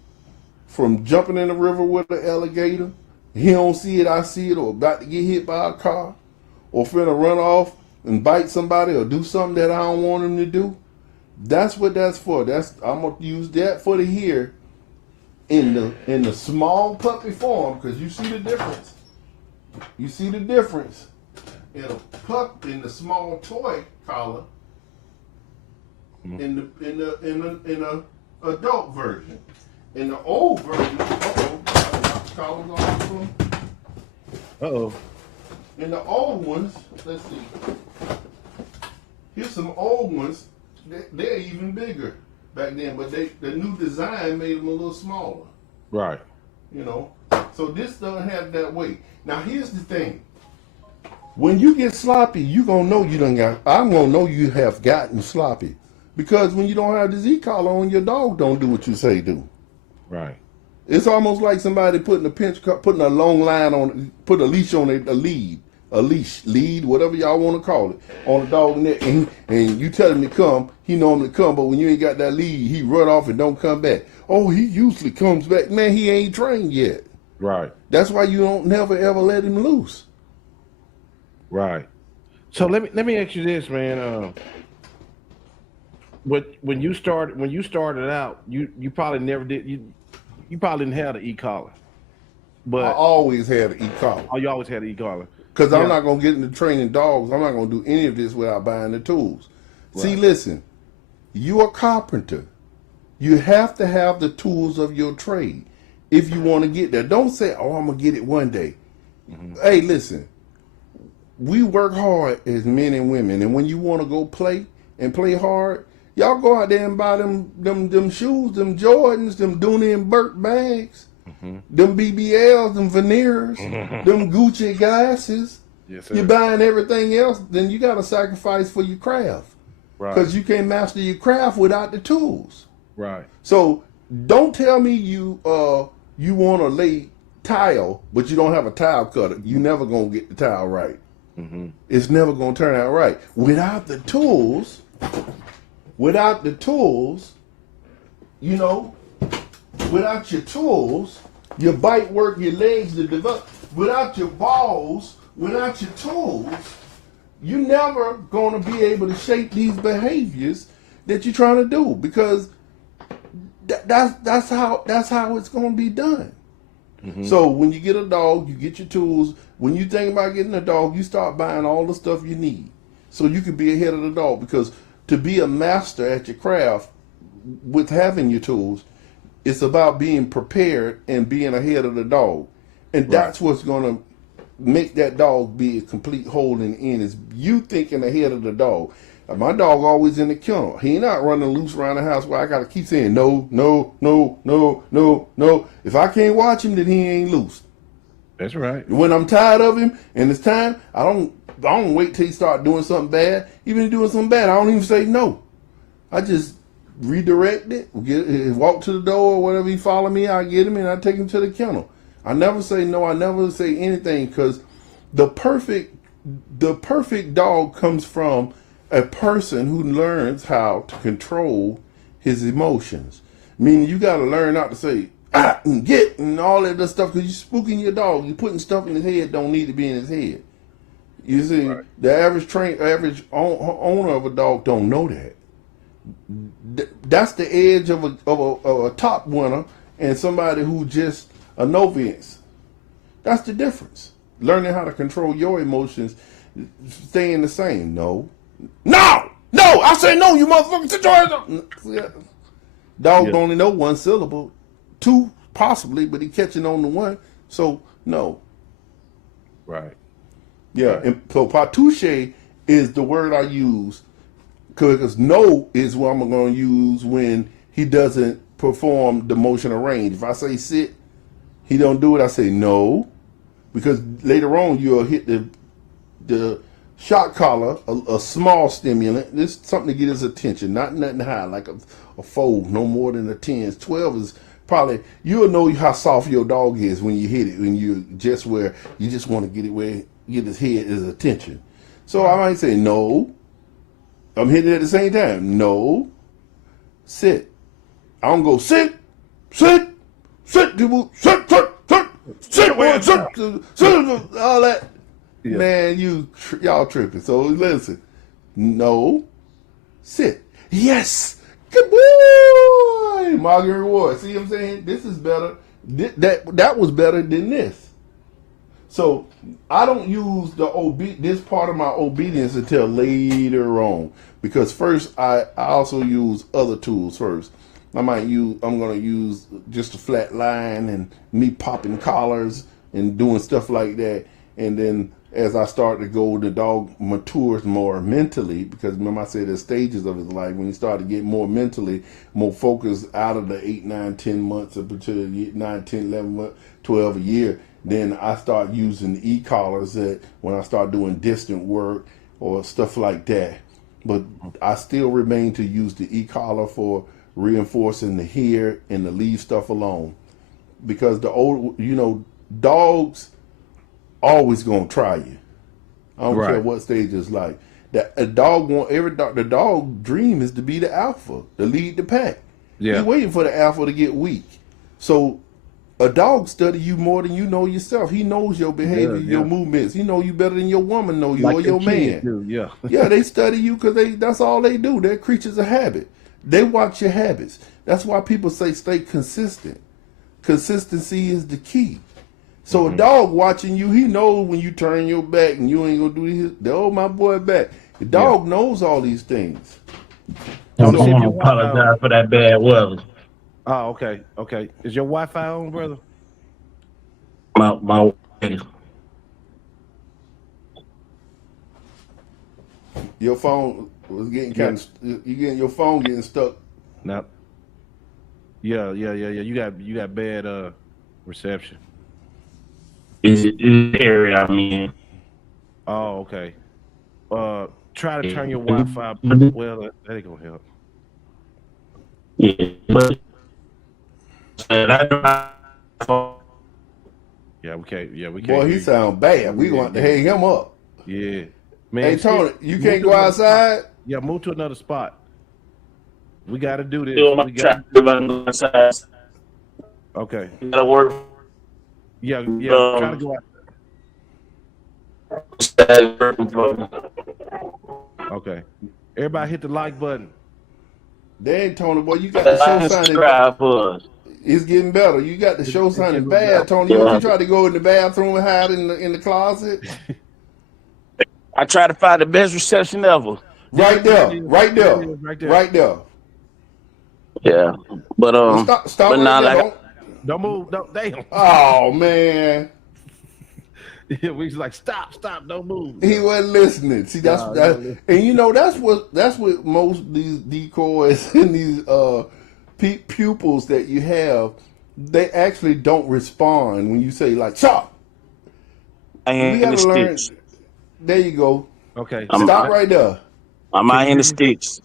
from jumping in the river with an alligator. He don't see it, I see it, or about to get hit by a car, or finna run off and bite somebody or do something that I don't want him to do. That's what that's for. I'm gonna use that for the here in the small puppy form, because you see the difference. You see the difference in the small toy collar in the adult version. In the old version, collars on. In the old ones, let's see. Here's some old ones. They're even bigger back then, but the new design made them a little smaller. Right. You know, so this doesn't have that weight. Now here's the thing. When you get sloppy, you gonna know you done got. I'm gonna know you have gotten sloppy, because when you don't have the Z collar on, your dog don't do what you say do. Right. It's almost like somebody putting a long line on, put a leash on it, a lead, whatever y'all want to call it, on a dog neck, and you tell him to come, he normally come, but when you ain't got that lead, he run off and don't come back. Oh, he usually comes back. Man, he ain't trained yet. Right. That's why you don't never ever let him loose. Right. So let me ask you this, man. When you started out, you probably never did you probably didn't have the e-collar, I but always had an e-collar. oh, you always had the e-collar. Because I'm Yeah. not going to get into training dogs. I'm not going to do any of this without buying the tools. See, Right. listen, you a carpenter. You have to have the tools of your trade if you want to get there. Don't say, oh, I'm going to get it one day. Hey, listen, we work hard as men and women. And when you want to go play and play hard, y'all go out there and buy them shoes, them Jordans, them Dooney and Burke bags. Them BBLs, them veneers, them Gucci glasses. Yes, sir. You're buying everything else, then you got to sacrifice for your craft. Right. Because you can't master your craft without the tools. Right. So don't tell me you want to lay tile, but you don't have a tile cutter. You never going to get the tile right. It's never going to turn out right. Without the tools, you know, without your tools, your bite work, your legs to develop, without your balls, without your tools, you're never going to be able to shape these behaviors that you're trying to do, because that's how it's going to be done. So when you get a dog, you get your tools. When you think about getting a dog, you start buying all the stuff you need so you can be ahead of the dog, because to be a master at your craft with having your tools, it's about being prepared and being ahead of the dog. And that's what's going to make that dog be a complete whole in the end, is you thinking ahead of the dog. My dog always in the kennel. He not running loose around the house where I got to keep saying, no, no, no, no, no, no. If I can't watch him, then he ain't loose. That's right. When I'm tired of him and it's time, I don't wait till he start doing something bad. Even if he's doing something bad, I don't even say no. I just redirect it, walk to the door or whatever. He follow me, I get him and I take him to the kennel. I never say no. I never say anything, because the perfect dog comes from a person who learns how to control his emotions. Meaning you got to learn not to say and get and all that other stuff, because you're spooking your dog. You're putting stuff in his head don't need to be in his head. You see, the average owner of a dog don't know that. That's the edge of a top winner and somebody who just a novice. That's the difference. Learning how to control your emotions, staying the same. No, I say no, you motherfucker. Sit your hands up. Dog only know one syllable, two possibly, but he catching on the one. So no. Right. Yeah, Right. and so patouche is the word I use, because no is what I'm going to use when he doesn't perform the motion of range. If I say sit, he don't do it, I say no, because later on you'll hit the shot collar, a small stimulant. This is something to get his attention, not nothing high, like a 4, no more than a 10. 12 is probably, you'll know how soft your dog is when you hit it, when you just where you just want to get it where get his head, his attention. So I might say no. I'm hitting it at the same time. No. Sit. I don't go sit, people, sit, all that. Yeah. Man, y'all tripping. So listen. No. Sit. Yes. Good boy. Margaret Reward. See what I'm saying? This is better. That was better than this. So I don't use this part of my obedience until later on, because first I also use other tools first. I'm gonna use just a flat line and me popping collars and doing stuff like that. And then as I start to go, the dog matures more mentally, because remember I said there's stages of his life. When he started to get more mentally, more focused out of the 8, 9, 10 months up until 9, 10, 11, months, 12 a year, then I start using e-collars when I start doing distant work or stuff like that. But I still remain to use the e-collar for reinforcing the hear and the leave stuff alone. Because dogs always gonna try you. I don't care what stage it's like. The dog dream is to be the alpha, to lead the pack. Yeah. He's waiting for the alpha to get weak. So A dog study you more than you know yourself. He knows your behavior, Yeah, your yeah. movements. He know you better than your woman know you Like or your your kids man. do, yeah. Yeah, they study you because that's all they do. They're creatures of habit. They watch your habits. That's why people say stay consistent. Consistency is the key. So a dog watching you, he knows when you turn your back and you ain't gonna do this. Oh, my boy back. The Yeah. dog knows all these things. I Tony, see if want to your Wi-Fi on. apologize for that bad weather. Oh, okay, okay. Is your Wi-Fi on, brother? My Your phone was getting kind of you getting your phone getting stuck. No. Yeah. You got bad reception. is area I'm in. Oh, okay. Try to turn your Wi-Fi. Well, that ain't gonna help. Yeah, but Yeah, we can't. Yeah, we can't. Boy, hear he you. sound bad. We want to hang him up. Yeah, man. Hey Tony, shit, you move can't to go another outside. spot. Yeah, move to another spot. We got to do this. still my We got. trap. Okay. Gotta work. Yeah. Try to go out. Okay. Everybody hit the like button. Dang, Tony, boy, you got the show sounding. Subscribe for us. It's getting better. You got the show sounding getting bad, better. Tony. You try to go in the bathroom and hide in the closet. I try to find the best reception ever. Right there. Yeah, but Stop but right now there. like Don't move. Don't. Damn. Oh man, Yeah, we was like, stop, don't move. he wasn't listening. See, that's Nah, that, he wasn't and you know that's what most of these decoys and these pupils that you have, they actually don't respond when you say like stop. I We ain't in gotta the learn. sticks. There you go. Okay. Stop right there. I'm out in the sticks.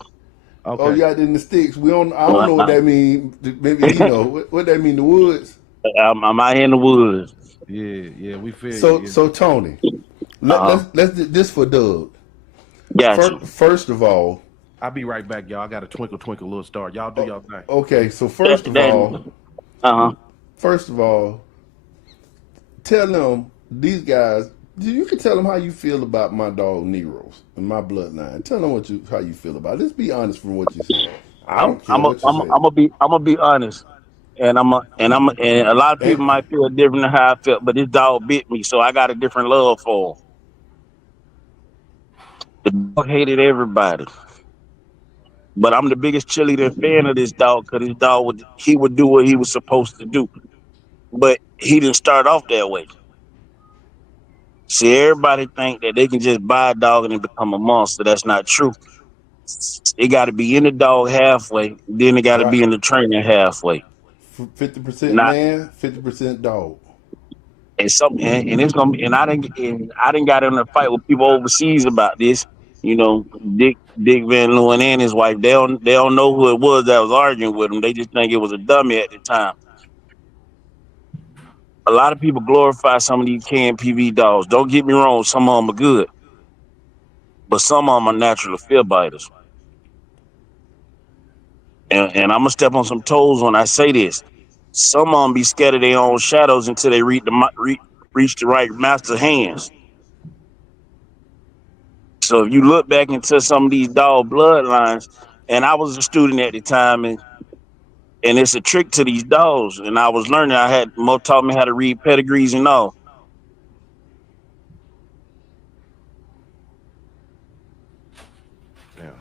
Okay. Oh, you out in the sticks. I don't know what that means. Maybe you know what that mean. The woods. I'm out here in the woods. Yeah, we feel you. So Tony, let's do this for Doug. Gotcha. First of all, I'll be right back, y'all. I got a twinkle little star. Y'all do y'all thing. okay. So first of all, tell them these guys. You can tell them how you feel about my dog Nero's and my bloodline. Tell them how you feel about it. Let's be honest from what you say. I don't care what you say. I'm gonna be honest, and and a lot of people might feel different than how I felt, but this dog bit me, so I got a different love for him. The dog hated everybody, but I'm the biggest cheerleader fan of this dog because this dog would do what he was supposed to do, but he didn't start off that way. See, everybody think that they can just buy a dog and it become a monster. That's not true. It got to be in the dog halfway, then it got to be in the trainer halfway. 50% Not man, 50% dog. and it's gonna be. And I didn't got in a fight with people overseas about this. You know, Dick Van Leeuwen and his wife. They don't know who it was that was arguing with him. They just think it was a dummy at the time. A lot of people glorify some of these canned PV dogs. Don't get me wrong, some of them are good, but some of them are natural fear biters. And I'm gonna step on some toes when I say this. Some of them be scared of their own shadows until they reach the right master hands. So if you look back into some of these dog bloodlines, and I was a student at the time, and it's a trick to these dogs. And I was learning. Mo taught me how to read pedigrees and all. Yeah.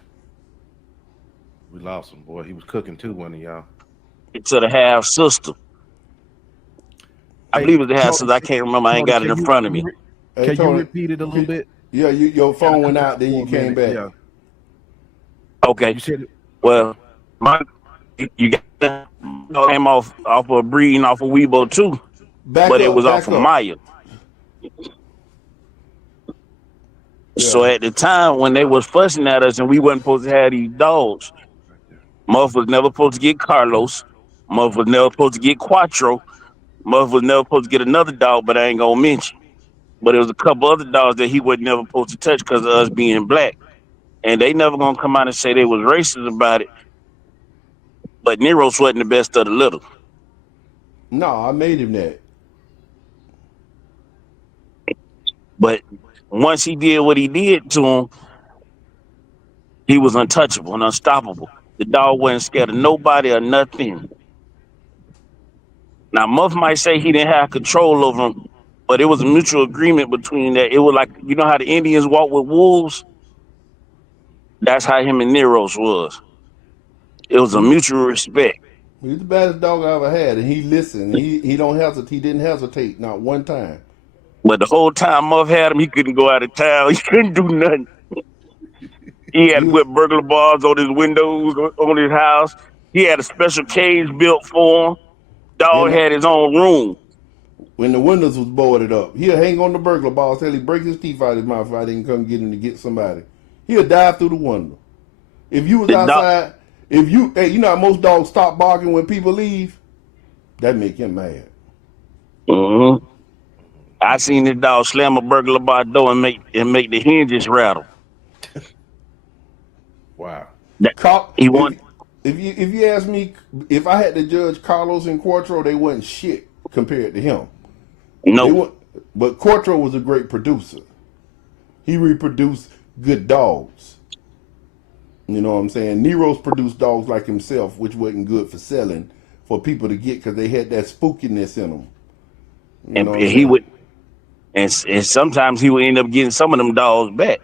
We lost him, boy. He was cooking too, one of y'all. To the half sister. I believe it was the half sister. I can't remember. I ain't got it in front of me. Can you repeat it a little bit? Yeah, your phone went out, then you came back. Yeah. Okay. You said it. Well, you got came off of breeding off of Weibo too, but it was off of Maya. So at the time when they was fussing at us and we wasn't supposed to have these dogs, Muff was never supposed to get Carlos, Muff was never supposed to get Quattro, Muff was never supposed to get another dog, but I ain't gonna mention. But there was a couple other dogs that he wasn't never supposed to touch because of us being black. And they never gonna come out and say they was racist about it. But Nero's wasn't the best of the little. No, I made him that. But once he did what he did to him, he was untouchable and unstoppable. The dog wasn't scared of nobody or nothing. Now, Muff might say he didn't have control over him, but it was a mutual agreement between that. It was like, you know how the Indians walk with wolves? That's how him and Nero's was. It was a mutual respect. He's the baddest dog I ever had, and he listened. He don't hesitate. He didn't hesitate not one time. But the whole time Muff had him, he couldn't go out of town. He couldn't do nothing. He had He to was put burglar bars on his windows, on his house. He had a special cage built for him. Dog in had his own room. when the windows was boarded up. He'll hang on the burglar bars till he break his teeth out his mouth if I didn't come get him to get somebody. He'll dive through the window. If you was The dog, outside, you know how most dogs stop barking when people leave? That make him mad. Mhm. I seen this dog slam a burglar bar door and make the hinges rattle. Wow. That Car- he if, want if you ask me, if I had to judge Carlos and Quartro, they wasn't shit compared to him. They no. were, but Quartro was a great producer. He reproduced good dogs. You know what I'm saying? Nero's produced dogs like himself, which wasn't good for selling for people to get because they had that spookiness in them. You know And what I'm he saying? would, and sometimes he would end up getting some of them dogs back.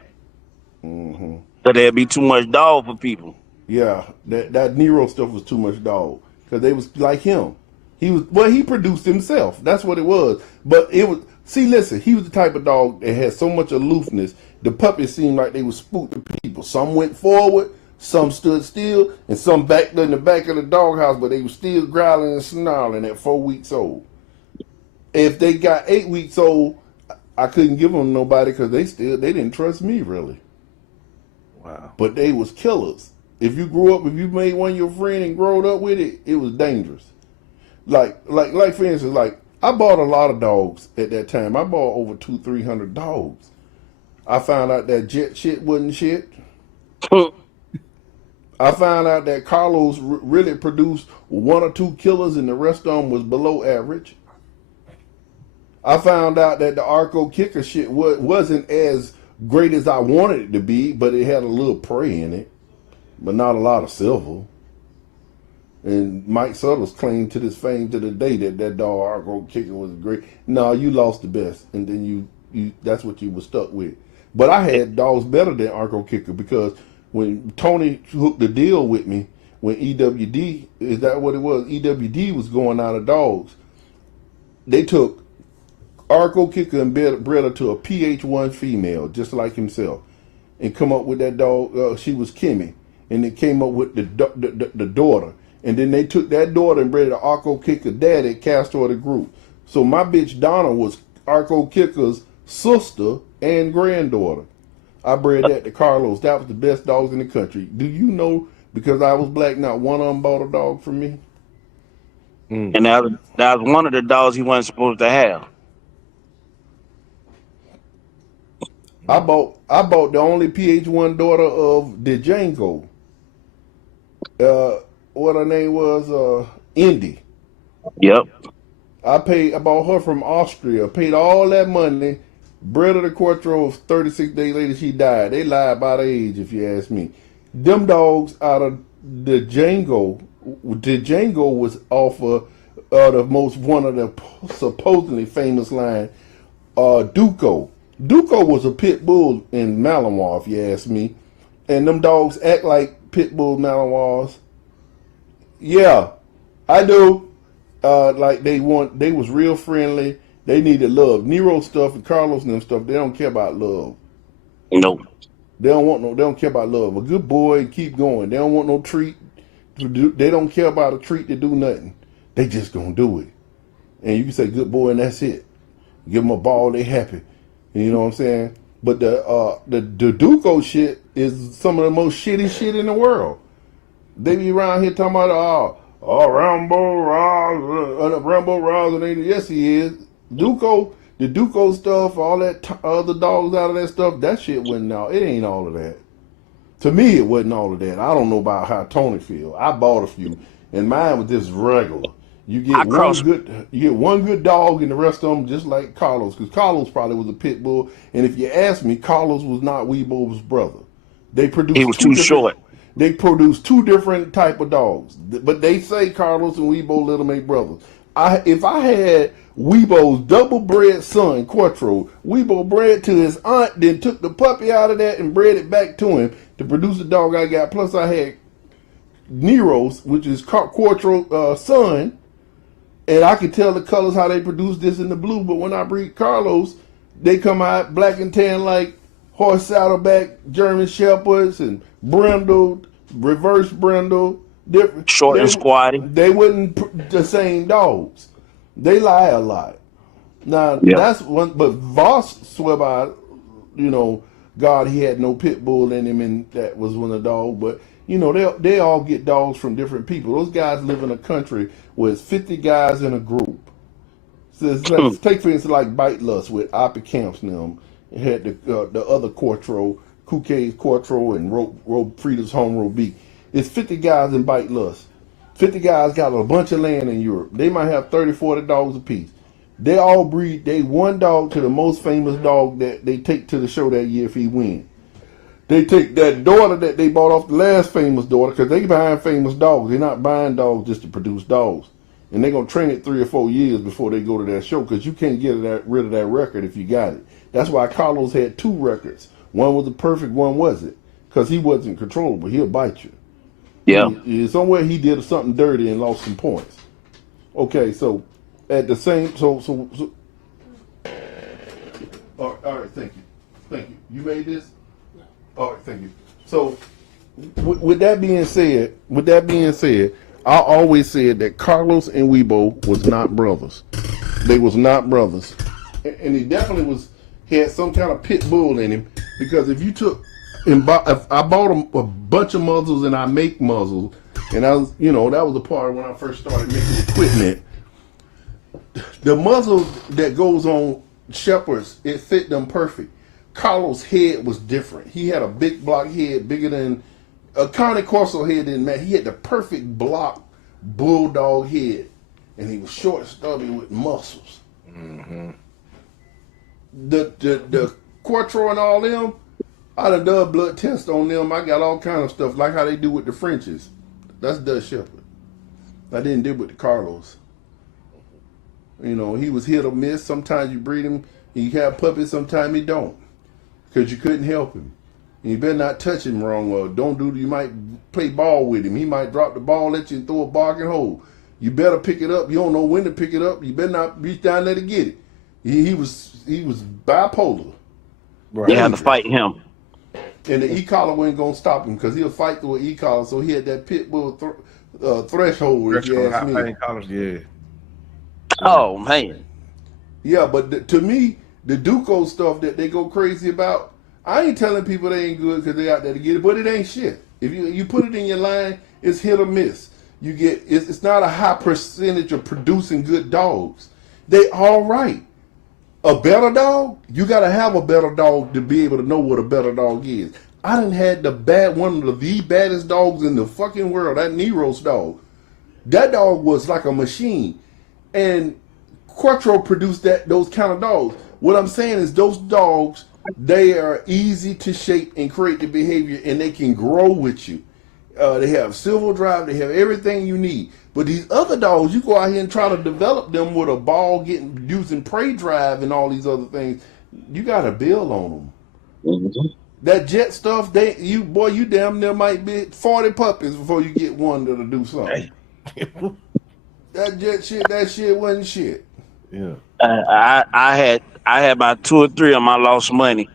So there'd be too much dog for people. Yeah, that Nero stuff was too much dog because they was like him. He produced himself. That's what it was. But it was listen, he was the type of dog that had so much aloofness. The puppies seemed like they would spook the people. Some went forward, some stood still, and some back in the back of the doghouse, but they were still growling and snarling at 4 weeks old. If they got 8 weeks old, I couldn't give them nobody because they didn't trust me really. Wow. But they was killers. If you grew up, if you made one your friend and growed up with it, it was dangerous. Like for instance, like I bought a lot of dogs at that time. I bought over 200-300 dogs. I found out that jet shit wasn't shit. I found out that Carlos really produced 1 or 2 killers and the rest of them was below average. I found out that the Arco Kicker shit wasn't as great as I wanted it to be, but it had a little prey in it, but not a lot of silver. And Mike Suttles claimed to this fame to the day that dog Arco Kicker was great. No, you lost the best, and then you that's what you were stuck with. But I had dogs better than Arco Kicker because when Tony hooked the deal with me, when EWD, is that what it was? EWD was going out of dogs. They took Arco Kicker and bred her to a PH1 female, just like himself, and come up with that dog. She was Kimmy, and they came up with the daughter. And then they took that daughter and bred an Arco Kicker daddy, cast her the group. So my bitch Donna was Arco Kicker's sister and granddaughter. I bred that to Carlos. That was the best dogs in the country. Do you know, because I was black, not one of them bought a dog from me? And that was one of the dogs he wasn't supposed to have. I bought the only PH1 daughter of the Django. What her name was, Indy. Yep. I bought her from Austria, paid all that money, bred her to Quartro, 36 days later she died. They lied about her age, if you ask me. Them dogs out of the Django was off of one of the supposedly famous line, Duco. Duco was a pit bull in Malinois, if you ask me. And them dogs act like pit bull Malinois. Yeah, I do. Like they was real friendly. They needed love. Nero stuff and Carlos and them stuff, they don't care about love. No. They don't care about love. A good boy, keep going. They don't want no treat. They don't care about a treat to do nothing. They just gonna do it. And you can say good boy and that's it. Give them a ball, they happy. You know what I'm saying? But the Duco shit is some of the most shitty shit in the world. They be around here talking about Rambo Rouse, and yes he is. The Duco stuff, all that other dogs out of that stuff, that shit wasn't all. It ain't all of that. To me, it wasn't all of that. I don't know about how Tony feel. I bought a few, and mine was just regular. You I get cross. one good dog, and the rest of them just like Carlos, because Carlos probably was a pit bull. And if you ask me, Carlos was not Weebo's brother. They He produced was too short. They produced two different type of dogs, but they say Carlos and Weebo let them make brothers. If I had Weebo's double bred son, Quattro, Weebo bred to his aunt, then took the puppy out of that and bred it back to him to produce the dog I got. Plus I had Nero's, which is Quattro's son, and I could tell the colors how they produce this in the blue. But when I breed Carlos, they come out black and tan like horse saddleback German Shepherds and brindle, reverse brindle, different. Short and squatty. They wasn't the same dogs. They lie a lot. Now Yep. that's one, but Voss swear by, God, he had no pit bull in him, and that was one of the dogs. But they all get dogs from different people. Those guys live in a country where it's 50 guys in a group. So it's like, take for instance like Bite Lust with Oppie Camps and them. It had the other Quattro, Kouke's Quattro, and Frida's Home Robeek. It's 50 guys in Bite Lust. 50 guys got a bunch of land in Europe. They might have 30, 40 dogs apiece. They all breed, they one dog to the most famous dog that they take to the show that year if he wins. They take that daughter that they bought off the last famous daughter, because they buying famous dogs. They're not buying dogs just to produce dogs. And they're going to train it 3 or 4 years before they go to that show, because you can't get rid of that record if you got it. That's why Carlos had 2 records. One was the perfect, one wasn't, because he wasn't controllable. He'll bite you. Yeah. Somewhere he did something dirty and lost some points. Okay, so at the same, so all right, thank you. You made this? All right, thank you. So with that being said, I always said that Carlos and Weebo was not brothers. They was not brothers, and he definitely had some kind of pit bull in him, because if you took if I bought a bunch of muzzles, and I make muzzles, and I was, that was the part when I first started making equipment. The muzzle that goes on Shepherds, it fit them perfect. Carlos' head was different. He had a big block head, bigger than a Cane Corso head didn't matter. He had the perfect block bulldog head, and he was short and stubby with muscles. Mm-hmm. The Quattro and all them, I done done blood tests on them. I got all kind of stuff, like how they do with the Frenchies. That's Dutch Shepherd. I didn't do with the Carlos. He was hit or miss. Sometimes you breed him, you have puppies, sometimes you don't, because you couldn't help him. And you better not touch him wrong, or you might play ball with him. He might drop the ball at you and throw a barking hole. You better pick it up. You don't know when to pick it up. You better not reach down there to get it. He was bipolar. Right. You have to fight him. And the e-collar wasn't going to stop him, because he'll fight through an e-collar, so he had that pit bull threshold, if you ask me. Yeah. Oh, man. Yeah, but to me, the Duco stuff that they go crazy about, I ain't telling people they ain't good because they out there to get it, but it ain't shit. If you put it in your line, it's hit or miss. It's not a high percentage of producing good dogs. They all right. A better dog, you got to have a better dog to be able to know what a better dog is. I done had one of the baddest dogs in the fucking world, that Nero's dog. That dog was like a machine. And Quattro produced those kind of dogs. What I'm saying is those dogs, they are easy to shape and create the behavior, and they can grow with you. They have silver drive, they have everything you need. But these other dogs, you go out here and try to develop them with a ball using prey drive and all these other things. You got to build on them. Mm-hmm. That jet stuff, you damn near might be 40 puppies before you get one that'll do something. That jet shit, that shit wasn't shit. Yeah. I had about 2 or 3 of them. I lost money.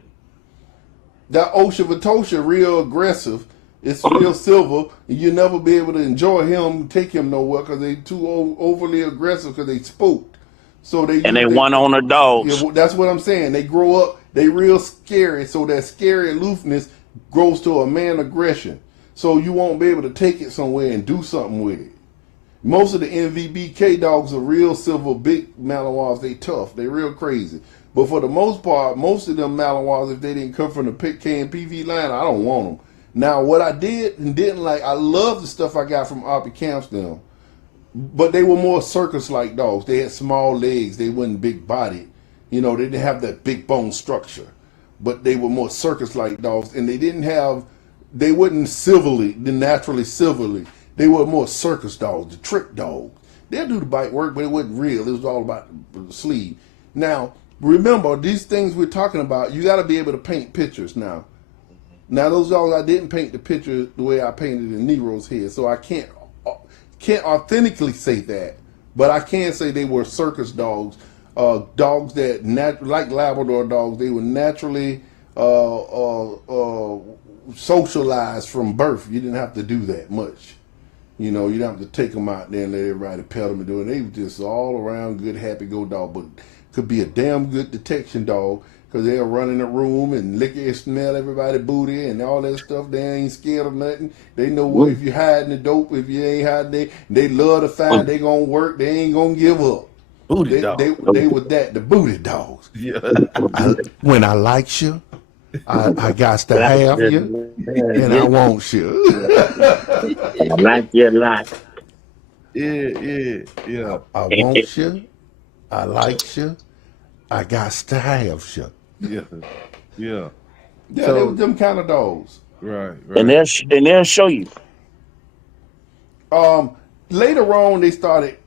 That Osha Vitosha real aggressive. It's real silver, and you'll never be able to enjoy him, take him nowhere, because they too overly aggressive, because they spooked. So they one on their dogs. Yeah, that's what I'm saying. They grow up, they real scary, so that scary aloofness grows to a man aggression. So you won't be able to take it somewhere and do something with it. Most of the NVBK dogs are real silver, big Malinois. They tough. They real crazy. But for the most part, most of them Malinois, if they didn't come from the K and PV line, I don't want them. Now, what I did and didn't like, I love the stuff I got from Oppie Camps now. but they were more circus-like dogs. They had small legs. They wasn't big-bodied. You know, they didn't have that big bone structure, but they were more circus-like dogs, and they wasn't naturally silverly. They were more circus dogs, the trick dogs. They'll do the bite work, but it wasn't real. It was all about the sleeve. Now, remember, these things we're talking about, you got to be able to paint pictures now. Now, those dogs, I didn't paint the picture the way I painted in Nero's head, so I can't authentically say that, but I can say they were circus dogs, dogs that, like Labrador dogs, they were naturally socialized from birth. You didn't have to do that much. You know, you didn't have to take them out there and let everybody pet them and do it. They were just all around good, happy-go dog, but could be a damn good detection dog because they'll run in the room and lick and smell everybody booty and all that stuff. They ain't scared of nothing. They know if you're hiding the dope, if you ain't hiding, they love to find. They gonna work. They ain't gonna give up. Booty dog. They were the booty dogs. Yeah. When I like you, I got to have you, and I want you. Like your life. Yeah. I want you. I like you. I got to have you. Yeah. Yeah, So- they were them kind of dogs. Right. And they'll show you. Later on, they started.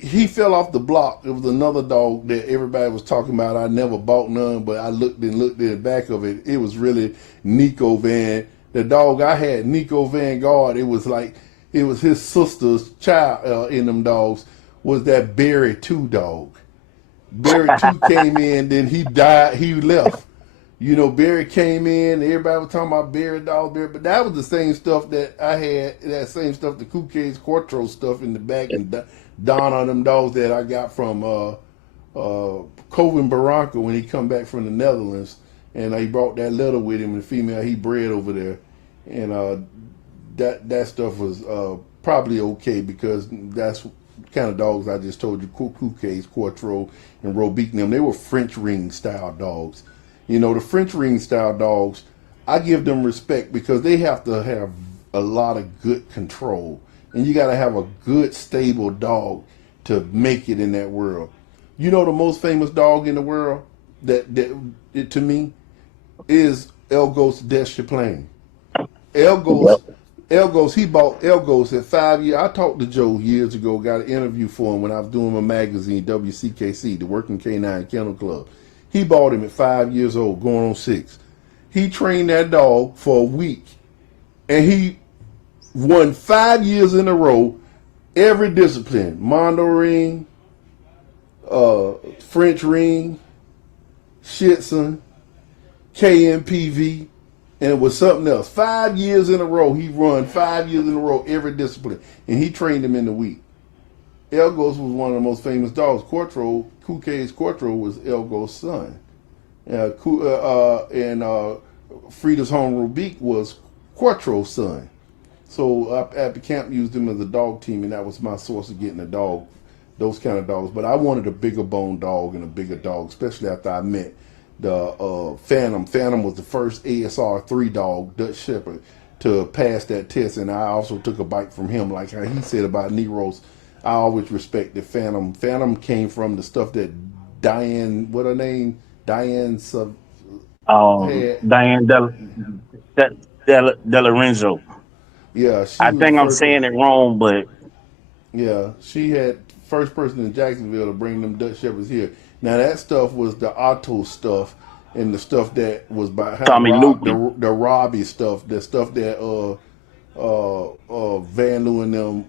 He fell off the block. It was another dog that everybody was talking about. I never bought none, but I looked at the back of it. It was really Nico Van. The dog I had, Nico Vanguard. It was his sister's child in them dogs. Was that Barry 2 dog? Barry 2 came in, then he died. He left. You know, Barry came in. Everybody was talking about Barry dogs, but that was the same stuff that I had. That same stuff, the Couquet's Quartro stuff in the back, and Donna, them dogs that I got from Coven Barranca when he come back from the Netherlands, and he brought that letter with him, the female he bred over there, and that stuff was probably okay because that's the kind of dogs I just told you, Couquet's Quartro and Robique, them. They were French ring style dogs. You know, the French ring style dogs, I give them respect because they have to have a lot of good control. And you got to have a good, stable dog to make it in that world. You know the most famous dog in the world that to me is Elgos Deschaplain. Elgos, he bought Elgos at 5 years. I talked to Joe years ago, got an interview for him when I was doing my magazine, WCKC, the Working K9 Kennel Club. He bought him at 5 years old, going on 6. He trained that dog for a week, and he won 5 years in a row, every discipline: Mondo ring, French ring, Schitzen, KMPV, and it was something else. 5 years in a row, he won 5 years in a row, every discipline, and he trained him in the week. Elgos was one of the most famous dogs. Couquet's Quartro was Elgos' son. And Frida's home Robique was Quartro's son. So at the camp used him as a dog team, and that was my source of getting a dog, those kind of dogs. But I wanted a bigger bone dog and a bigger dog, especially after I met the Phantom. Phantom was the first ASR 3 dog, Dutch Shepherd, to pass that test, and I also took a bite from him, like how he said about Nero's. I always respected Phantom. Phantom came from the stuff that Diane, what her name? Diane Diane De Lorenzo. Yeah, I think I'm saying it wrong, but yeah, she had first person in Jacksonville to bring them Dutch Shepherds here. Now that stuff was the Otto stuff, and the stuff that was by Tommy the Robbie stuff, the stuff that Van Leeuwen and them.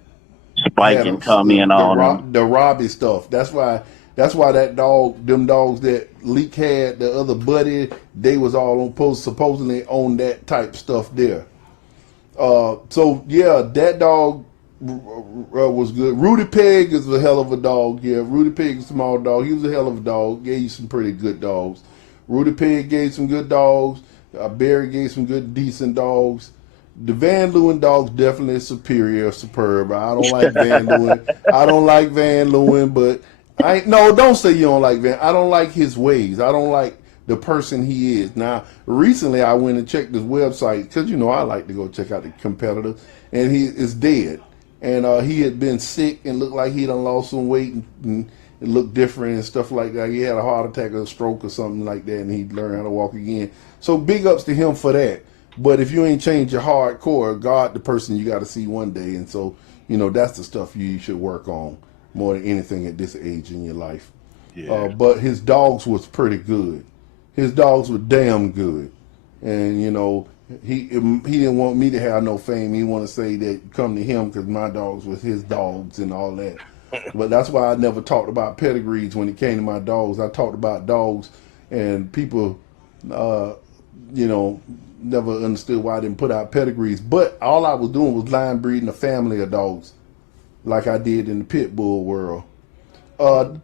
Spike and Tommy and all them. The Robbie stuff. That's why that dog, them dogs that Leak had, the other buddy, they was all on supposedly on that type stuff there. So yeah, that dog was good. Rudy Peg is a hell of a dog. Yeah, Rudy Peg is a small dog. He was a hell of a dog. Gave you some pretty good dogs. Rudy Peg gave some good dogs. Barry gave some good, decent dogs. The Van Leeuwen dog's definitely superb. I don't like Van Leeuwen. But don't say you don't like Van. I don't like his ways. I don't like the person he is. Now, recently I went and checked his website because I like to go check out the competitors, and he is dead. and he had been sick and looked like he done lost some weight and it looked different and stuff like that. He had a heart attack or a stroke or something like that, and he learned how to walk again. So big ups to him for that. But if you ain't changed your hardcore, God, the person you got to see one day, and so that's the stuff you should work on more than anything at this age in your life. Yeah. But his dogs was pretty good. His dogs were damn good, and he didn't want me to have no fame. He want to say that come to him because my dogs was his dogs and all that. But that's why I never talked about pedigrees when it came to my dogs. I talked about dogs, and people, never understood why I didn't put out pedigrees. But all I was doing was line breeding a family of dogs, like I did in the pit bull world.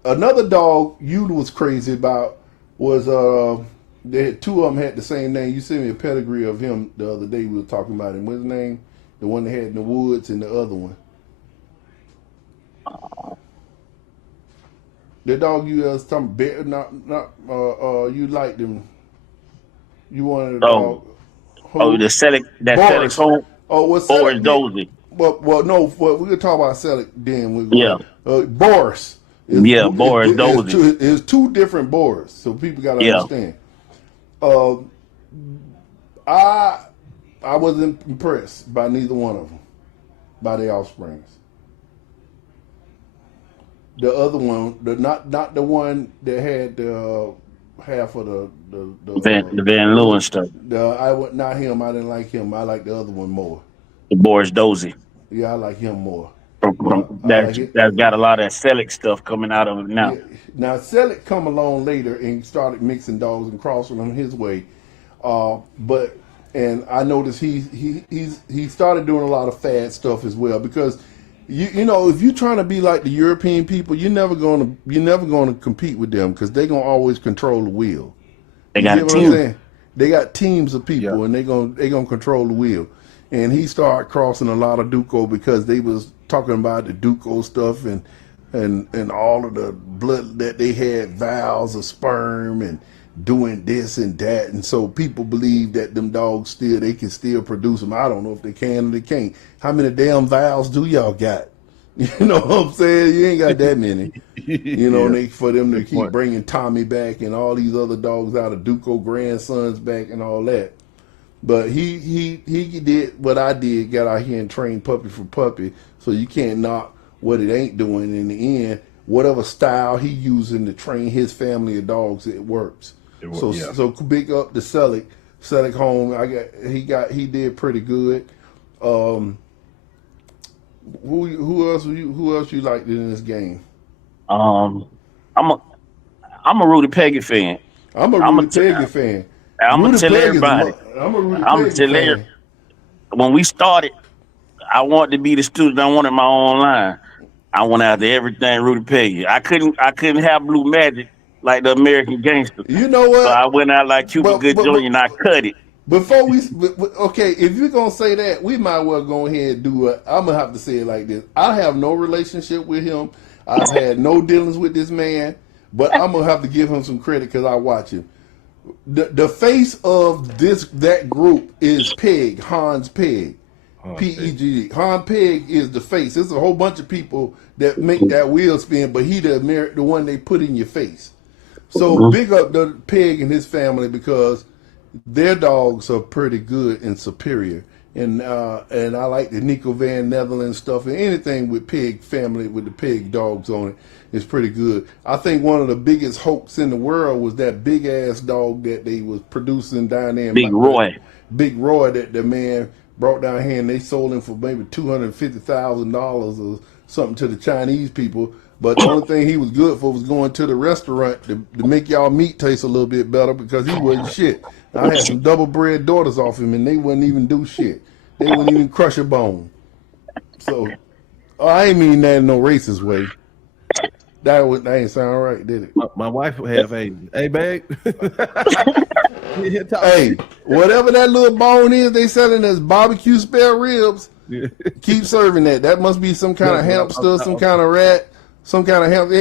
Another dog you was crazy about was they had, two of them had the same name. You sent me a pedigree of him the other day. We were talking about him. What's his name? The one they had in the woods and the other one. The dog you was talking about, you liked him. You wanted a dog. The Selleck, that Selleck's home. Oh, what's Boris Dozy. Well, no, we're gonna talk about Selleck then. Boris. Boris Dozy. It's two different Boris, so people gotta understand. I wasn't impressed by neither one of them, by their offsprings. The other one, not the one that had half of the Van Leeuwen stuff. Not him. I didn't like him. I like the other one more. The Boris Dozy. Yeah, I like him more. That's got a lot of Selleck stuff coming out of it now. Yeah. Now Selleck come along later and started mixing dogs and crossing them his way, and I noticed he started doing a lot of fad stuff as well, because if you're trying to be like the European people, you're never gonna compete with them, because they're gonna always control the wheel. They got a team. They got teams of people, and they're gonna control the wheel. And he started crossing a lot of Duco because they was talking about the Duco stuff and all of the blood that they had, vials of sperm and doing this and that. And so people believe that them dogs they can still produce them. I don't know if they can or they can't. How many damn vials do y'all got? You know what I'm saying? You ain't got that many. For them to keep bringing Tommy back and all these other dogs out of Duco grandsons back and all that. But he did what I did, got out here and trained puppy for puppy. So you can't knock what it ain't doing in the end. Whatever style he using to train his family of dogs, it works. So big up to Selleck home. He did pretty good. Who else you liked in this game? I'm a Rudy Peggy fan. I'm a Rudy Peggy fan. I'm gonna tell everybody. I'm gonna tell everybody. When we started, I wanted to be the student. I wanted my own line. I went after everything Rudy Peggy. I couldn't have Blue Magic like the American Gangster. You know what? So I went out like Cuba Good Jr. and I cut it. Before if you're gonna say that, we might well go ahead and do it. I'm gonna have to say it like this. I have no relationship with him. I've had no dealings with this man, but I'm gonna have to give him some credit because I watch him. The face of that group is Peg, Hans Peg. P-E-G-D. Han Peg is the face. There's a whole bunch of people that make that wheel spin, but he the one they put in your face. So big up the Peg and his family, because their dogs are pretty good and superior. And I like the Nico Van Netherlands stuff, and anything with Peg family with the Peg dogs on it is pretty good. I think one of the biggest hoax in the world was that big ass dog that they was producing down there. Big Roy that the man brought down here, and they sold him for maybe $250,000 or something to the Chinese people. But the only thing he was good for was going to the restaurant to make y'all meat taste a little bit better, because he wasn't shit. I had some double bred daughters off him, and they wouldn't even do shit. They wouldn't even crush a bone. So I ain't mean that in no racist way. That ain't sound right, did it? My wife would have hey, babe. Hey, whatever that little bone is they selling as barbecue spare ribs, keep serving that. That must be some kind of hamster, some kind of rat, some kind of hamster.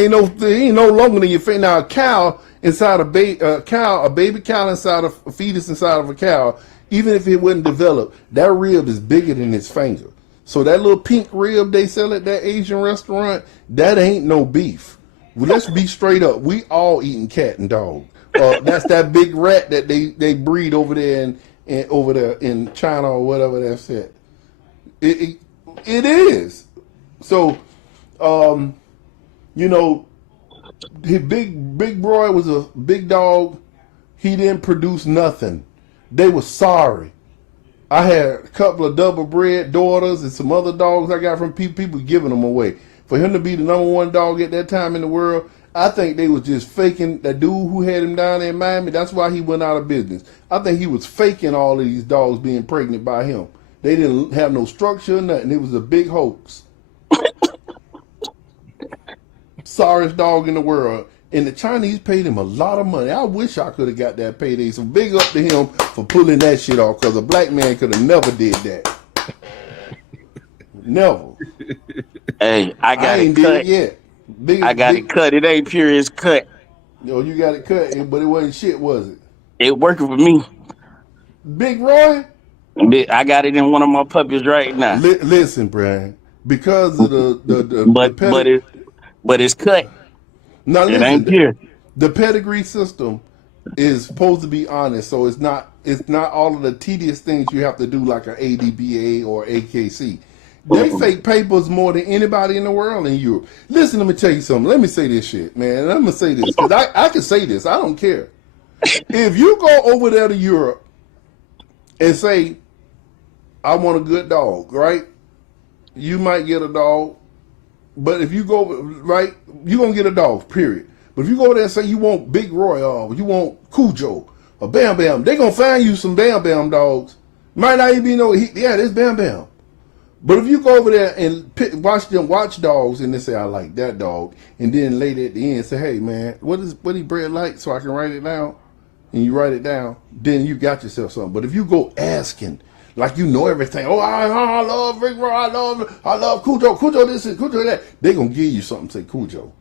It ain't no longer than your face. Now a cow inside a baby cow inside a fetus inside of a cow, even if it wasn't developed, that rib is bigger than its finger. So that little pink rib they sell at that Asian restaurant, that ain't no beef. Well, let's be straight up. We all eating cat and dog. That's that big rat that they breed over there in China or whatever that's it. It is. So, you know, his big boy was a big dog. He didn't produce nothing. They were sorry. I had a couple of double bred daughters and some other dogs I got from people giving them away. For him to be the number one dog at that time in the world, I think they was just faking. That dude who had him down there in Miami, that's why he went out of business. I think he was faking all of these dogs being pregnant by him. They didn't have no structure or nothing. It was a big hoax. Sorriest dog in the world. And the Chinese paid him a lot of money. I wish I could have got that payday. So big up to him for pulling that shit off, because a black man could have never did that. Never. Hey, I got it ain't cut. did it yet. I got it cut. It ain't pure, it's cut. Yo, you got it cut, but it wasn't shit, was it? It working for me. Big Roy? I got it in one of my puppies right now. Listen, Brian, because of but it's cut. Now listen, it ain't pure. The pedigree system is supposed to be honest, so it's not all of the tedious things you have to do like an ADBA or AKC. They fake papers more than anybody in the world in Europe. Listen, let me tell you something. Let me say this shit, man. I'm gonna say this because I can say this. I don't care. If you go over there to Europe and say, I want a good dog, right? You might get a dog, but if you go, right, you're going to get a dog, period. But if you go over there and say you want Big Roy or you want Cujo or Bam Bam, they're going to find you some Bam Bam dogs. Might not even know, there's Bam Bam. But if you go over there and watch them watch dogs and they say, I like that dog, and then later at the end say, hey, man, what he bred like so I can write it down? And you write it down, then you got yourself something. But if you go asking, like you know everything, I love Big Roy, I love Cujo this and Cujo that, they're going to give you something, say Cujo.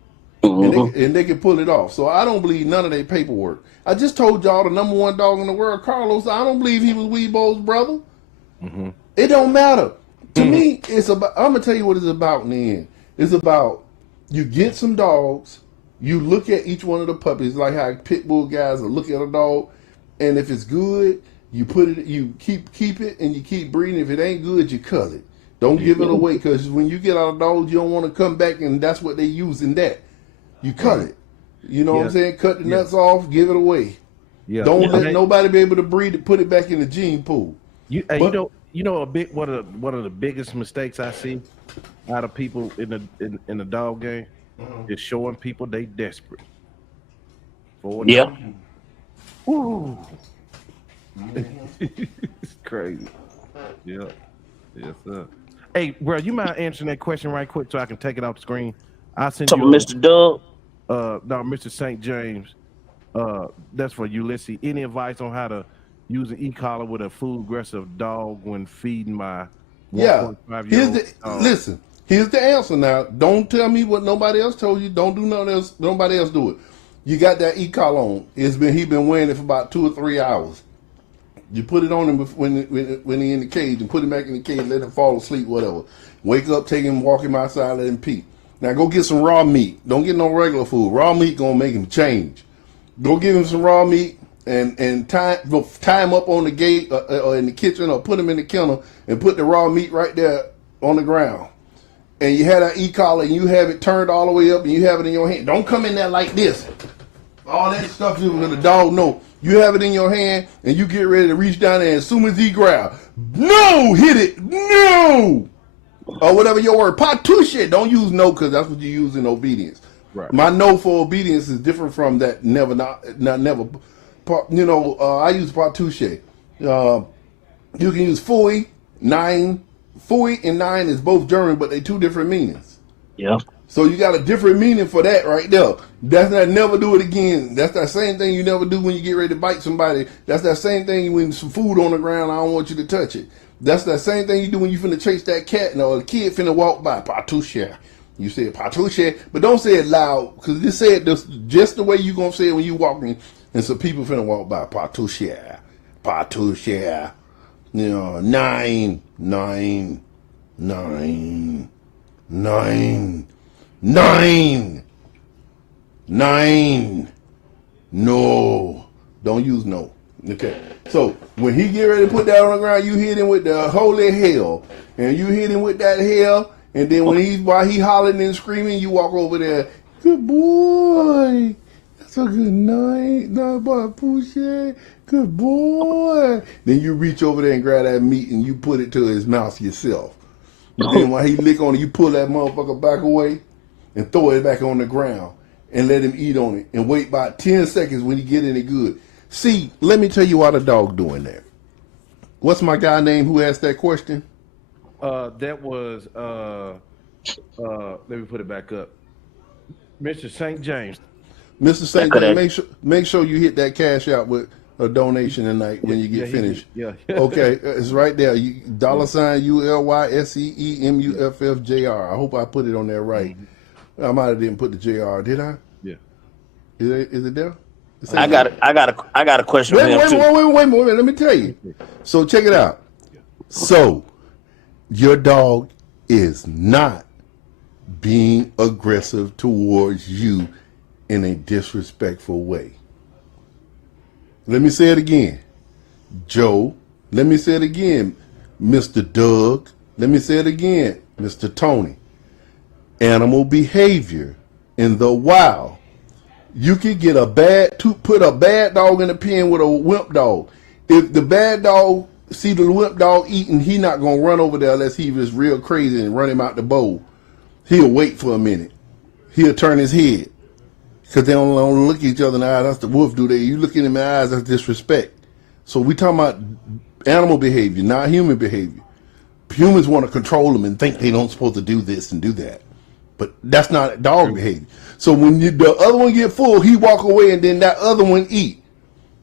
And they can pull it off. So I don't believe none of their paperwork. I just told y'all the number one dog in the world, Carlos, I don't believe he was Weebo's brother. Mm-hmm. It don't matter. To me, it's about, I'm going to tell you what it's about in the end. It's about you get some dogs, you look at each one of the puppies, like how pit bull guys will look at a dog, and if it's good, you put it, you keep it, and you keep breeding. If it ain't good, you cut it. Don't give it away, because when you get out of dogs, you don't want to come back, and that's what they use in that. You cut it. You know what I'm saying? Cut the nuts off, give it away. Yeah. Don't let nobody be able to breed it, put it back in the gene pool. You know one of the biggest mistakes I see out of people in the dog game is showing people they desperate. Yeah. Ooh. It's crazy. Yeah. Yes, sir. Hey, bro, you mind answering that question right quick so I can take it off the screen? I sent you Mr. Doug. No, Mr. St. James. That's for Ulysse. Any advice on how to use an e-collar with a food aggressive dog when feeding my 1.5-year-old dog? Listen, here's the answer now. Don't tell me what nobody else told you. Don't do nothing else. Nobody else do it. You got that e-collar on. He been wearing it for about 2 or 3 hours. You put it on him when he in the cage and put him back in the cage, let him fall asleep, whatever. Wake up, take him, walk him outside, let him pee. Now go get some raw meat. Don't get no regular food. Raw meat gonna make him change. Go give him some raw meat and tie him up on the gate or in the kitchen, or put him in the kennel and put the raw meat right there on the ground. And you have that e-collar and you have it turned all the way up and you have it in your hand. Don't come in there like this. All that stuff the dog know. You have it in your hand and you get ready to reach down there, and as soon as he growl, no, hit it, no, or whatever your word. Patouche, don't use no, because that's what you use in obedience. Right. My no for obedience is different from that never, not never. You know, I use patouche. You can use fui, 9. Fui and 9 is both German, but they two different meanings. Yeah. So you got a different meaning for that right there. That's not never do it again. That's that same thing you never do when you get ready to bite somebody. That's that same thing when some food on the ground, I don't want you to touch it. That's that same thing you do when you finna chase that cat or the kid finna walk by. Patouche. You say patouche, but don't say it loud, because just say it just the way you gonna say it when you walking and some people finna walk by. Patouche. Patouche. You know, 9. 9, 9, 9, 9. No, don't use no. Okay, so when he get ready to put that on the ground, you hit him with the holy hell, and you hit him with that hell, and then while he hollering and screaming, you walk over there. Good boy, that's a good night, boy, Pusha. Good boy. Then you reach over there and grab that meat and you put it to his mouth yourself. Then while he lick on it, you pull that motherfucker back away and throw it back on the ground and let him eat on it and wait about 10 seconds when he get in it good. See, let me tell you why the dog doing that. What's my guy name who asked that question? That was let me put it back up. Mr. St. James. Mr. St. James, make sure you hit that cash out with a donation tonight when you get finished. Yeah. Okay, it's right there. $ULYSEEMUFFJR. I hope I put it on there right. Mm-hmm. I might have didn't put the JR, did I? Yeah. Is it there? I got a question for him too. Wait a minute. Let me tell you. So check it out. So your dog is not being aggressive towards you in a disrespectful way. Let me say it again, Joe. Let me say it again, Mr. Doug. Let me say it again, Mr. Tony. Animal behavior in the wild. You could get put a bad dog in a pen with a wimp dog. If the bad dog see the wimp dog eating, he not gonna run over there unless he was real crazy and run him out the bowl. He'll wait for a minute. He'll turn his head. Because they don't look at each other in the eye. That's the wolf do. You look in their eyes, that's disrespect. So we talking about animal behavior, not human behavior. Humans want to control them and think they don't supposed to do this and do that. But that's not dog behavior. So when the other one get full, he walk away and then that other one eat.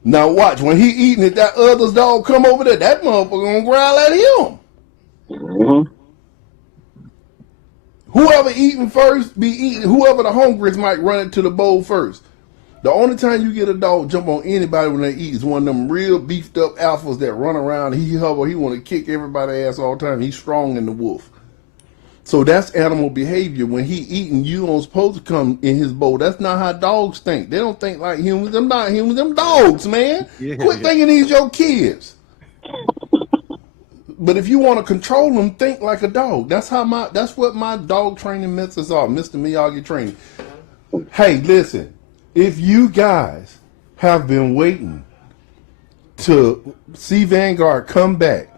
Now watch, when he eating it, that other's dog come over there, that motherfucker gonna growl at him. Mm-hmm. Whoever eating first be eating. Whoever the hungriest might run into the bowl first. The only time you get a dog jump on anybody when they eat is one of them real beefed up alphas that run around. He want to kick everybody's ass all the time. He's strong in the wolf. So that's animal behavior. When he eating, you don't supposed to come in his bowl. That's not how dogs think. They don't think like humans. Them not humans. Them dogs, man. Quit thinking these your kids. But if you want to control them, think like a dog. That's what my dog training methods are, Mr. Miyagi training. Hey, listen, if you guys have been waiting to see Vanguard come back,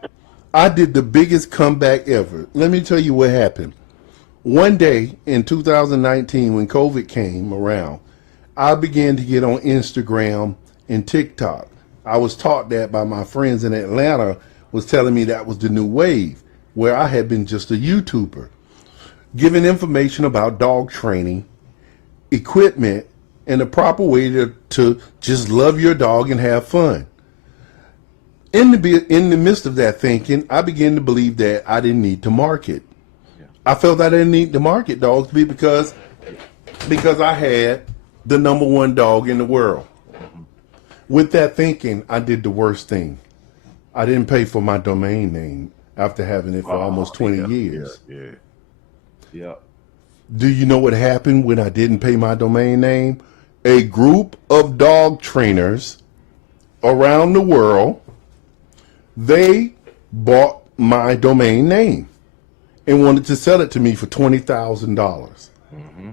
I did the biggest comeback ever. Let me tell you what happened. One day in 2019, when COVID came around, I began to get on Instagram and TikTok. I was taught that by my friends in Atlanta was telling me that was the new wave, where I had been just a YouTuber, giving information about dog training, equipment, and the proper way to just love your dog and have fun. In the midst of that thinking, I began to believe that I didn't need to market. Yeah. I felt I didn't need to market dogs because I had the #1 dog in the world. With that thinking, I did the worst thing. I didn't pay for my domain name after having it for almost 20 years. Yeah. Do you know what happened when I didn't pay my domain name? A group of dog trainers around the world, they bought my domain name and wanted to sell it to me for $20,000. Mm-hmm.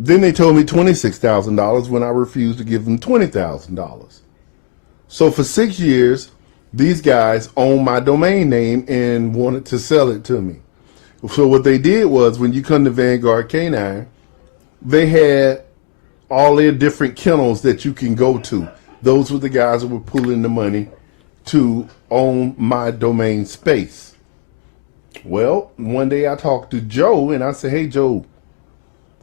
Then they told me $26,000 when I refused to give them $20,000. So for 6 years, these guys owned my domain name and wanted to sell it to me. So what they did was, when you come to Vanguard K9, they had all their different kennels that you can go to. Those were the guys that were pulling the money to own my domain space. Well, one day I talked to Joe and I said, hey, Joe,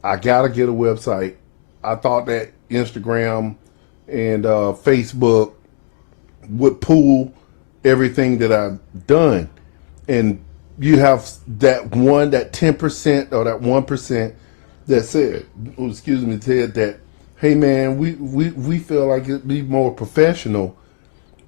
I got to get a website. I thought that Instagram and Facebook would pull everything that I've done. And you have that 10% or that 1% that said that, hey man, we feel like it'd be more professional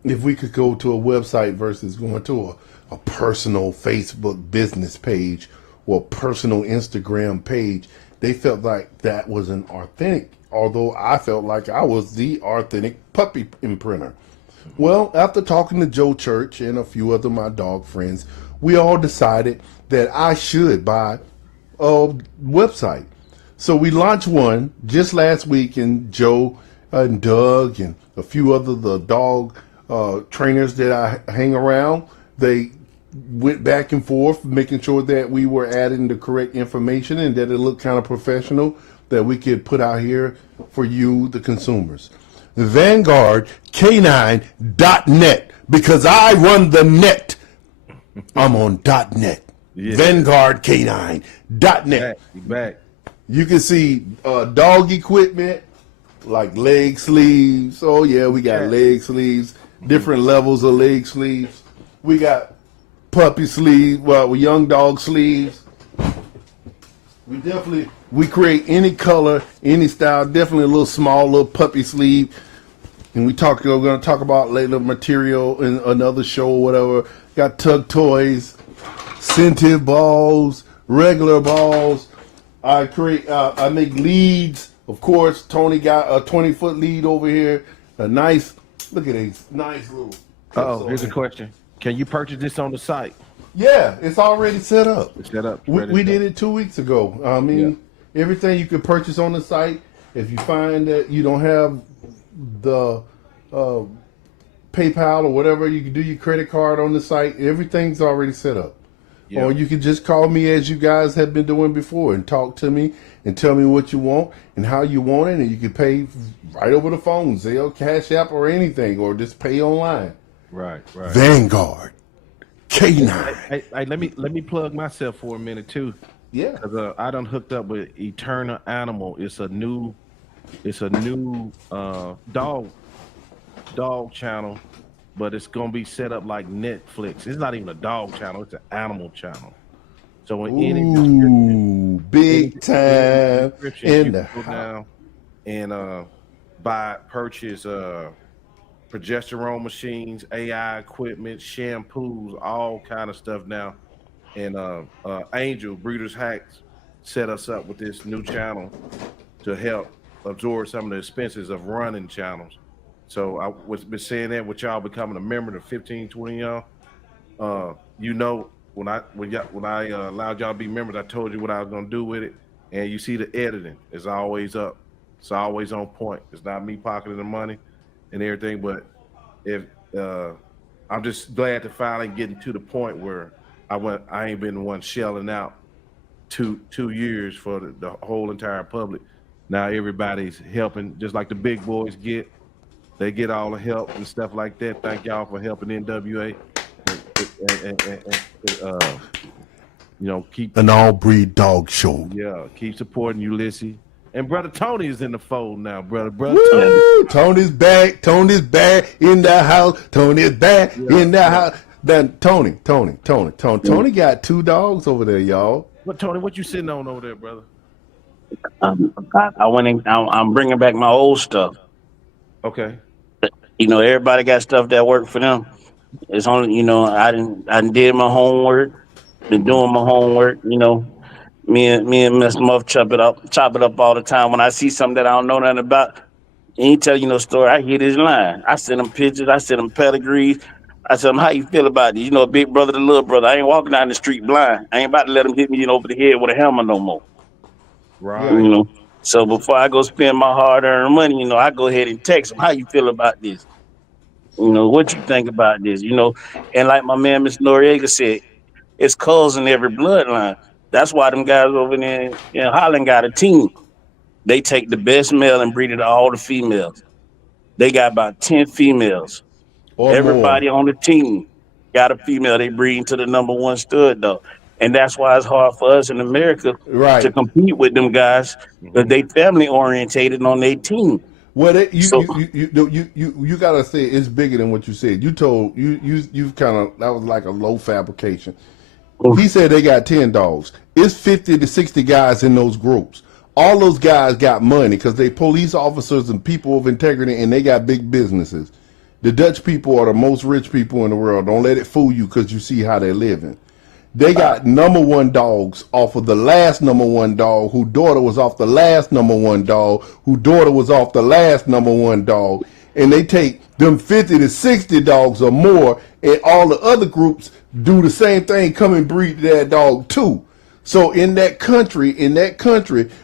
if we could go to a website versus going to a personal Facebook business page or a personal Instagram page. They felt like that wasn't authentic, although I felt like I was the authentic puppy imprinter. Well, after talking to Joe Church and a few other my dog friends, we all decided that I should buy a website. So we launched one just last week, and Joe and Doug and a few other the dog trainers that I hang around, they went back and forth, making sure that we were adding the correct information and that it looked kind of professional, that we could put out here for you, the consumers. Vanguard K9.net, because I run the net. I'm on .net. Yeah. Vanguard K9.net. Back. You can see dog equipment like leg sleeves. Oh yeah, we got leg sleeves, different levels of leg sleeves. We got puppy sleeves, young dog sleeves. We create any color, any style. Definitely a little small, little puppy sleeve. And we're going to talk about later material in another show or whatever. Got tug toys, scented balls, regular balls. I make leads. Of course, Tony got a 20-foot lead over here. A nice, look at these nice little. Oh, here's a question. Can you purchase this on the site? Yeah, it's already set up. It's set up. We did it 2 weeks ago. I mean, everything you can purchase on the site. If you find that you don't have the PayPal or whatever, you can do your credit card on the site. Everything's already set up. Yep. Or you can just call me as you guys have been doing before and talk to me and tell me what you want and how you want it, and you can pay right over the phone, Zelle, Cash App, or anything, or just pay online. Right. Vanguard K9. Hey, let me plug myself for a minute too. Yeah. Because I done hooked up with Eternal Animal. It's a new dog channel, but it's gonna be set up like Netflix. It's not even a dog channel; it's an animal channel. So when any big time in the go down and purchase progesterone machines, AI equipment, shampoos, all kind of stuff now. And Angel Breeders' Hacks set us up with this new channel to help absorb some of the expenses of running channels. So I was been saying that with y'all becoming a member, the 15, 20 y'all. When I allowed y'all to be members, I told you what I was gonna do with it. And you see the editing is always up. It's always on point. It's not me pocketing the money and everything, but if I'm just glad to finally getting to the point where I ain't been the one shelling out 2 years for the whole entire public. Now everybody's helping, just like the big boys get. They get all the help and stuff like that. Thank y'all for helping NWA and keep an all breed dog show. Yeah, keep supporting Ulysse. And brother Tony is in the fold now, brother. Woo! Tony's back in the house. Tony's back in the house. Then Tony got 2 dogs over there, y'all. What Tony? What you sitting on over there, brother? I went in. I'm bringing back my old stuff. Okay. Everybody got stuff that worked for them. It's only, I did my homework, been doing my homework. Me and Miss Muff chop it up all the time. When I see something that I don't know nothing about, and he tell you no story, I hear this line. I send them pictures. I send them pedigrees. I said, how you feel about it? Big brother to little brother. I ain't walking down the street blind. I ain't about to let them hit me over the head with a hammer no more. Right. So before I go spend my hard-earned money, I go ahead and text them, how you feel about this? What you think about this? And like my man, Mr. Noriega said, it's cause in every bloodline. That's why them guys over there in Holland got a team. They take the best male and breed it to all the females. They got about 10 females. Or everybody more on the team got a female they breed to the number 1 stud dog. And that's why it's hard for us in America to compete with them guys because they family orientated on their team. Well, you gotta say it's bigger than what you said. You kind of, that was like a low fabrication. He said they got 10 dogs. It's 50 to 60 guys in those groups. All those guys got money because they police officers and people of integrity, and they got big businesses. The Dutch people are the most rich people in the world. Don't let it fool you because you see how they're living. They got number one dogs off of the last number one dog, whose daughter was off the last number one dog, whose daughter was off the last number one dog. And they take them 50 to 60 dogs or more, and all the other groups do the same thing, come and breed that dog too. So in that country,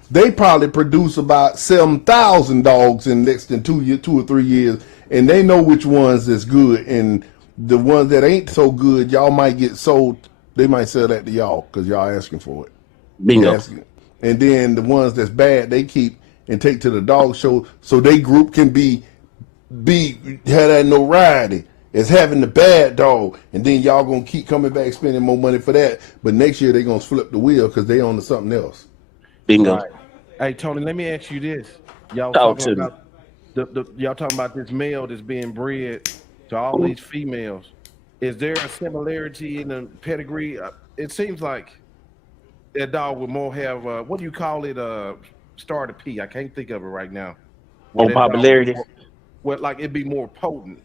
they probably produce about 7,000 dogs in less than 2 or 3 years, and they know which ones is good, and the ones that ain't so good, y'all might get sold. They might sell that to y'all because y'all asking for it. Bingo. And then the ones that's bad, they keep and take to the dog show, so they group can have that notoriety as having the bad dog, and then y'all gonna keep coming back spending more money for that. But next year they gonna flip the wheel because they on to something else. Bingo. Right. Hey Tony, let me ask you this: y'all Talk talking to about y'all talking about this male that's being bred to all these females. Is there a similarity in the pedigree? It seems like that dog would more have what do you call it? Star to P. I can't think of it right now. On popularity. Well, like it'd be more potent,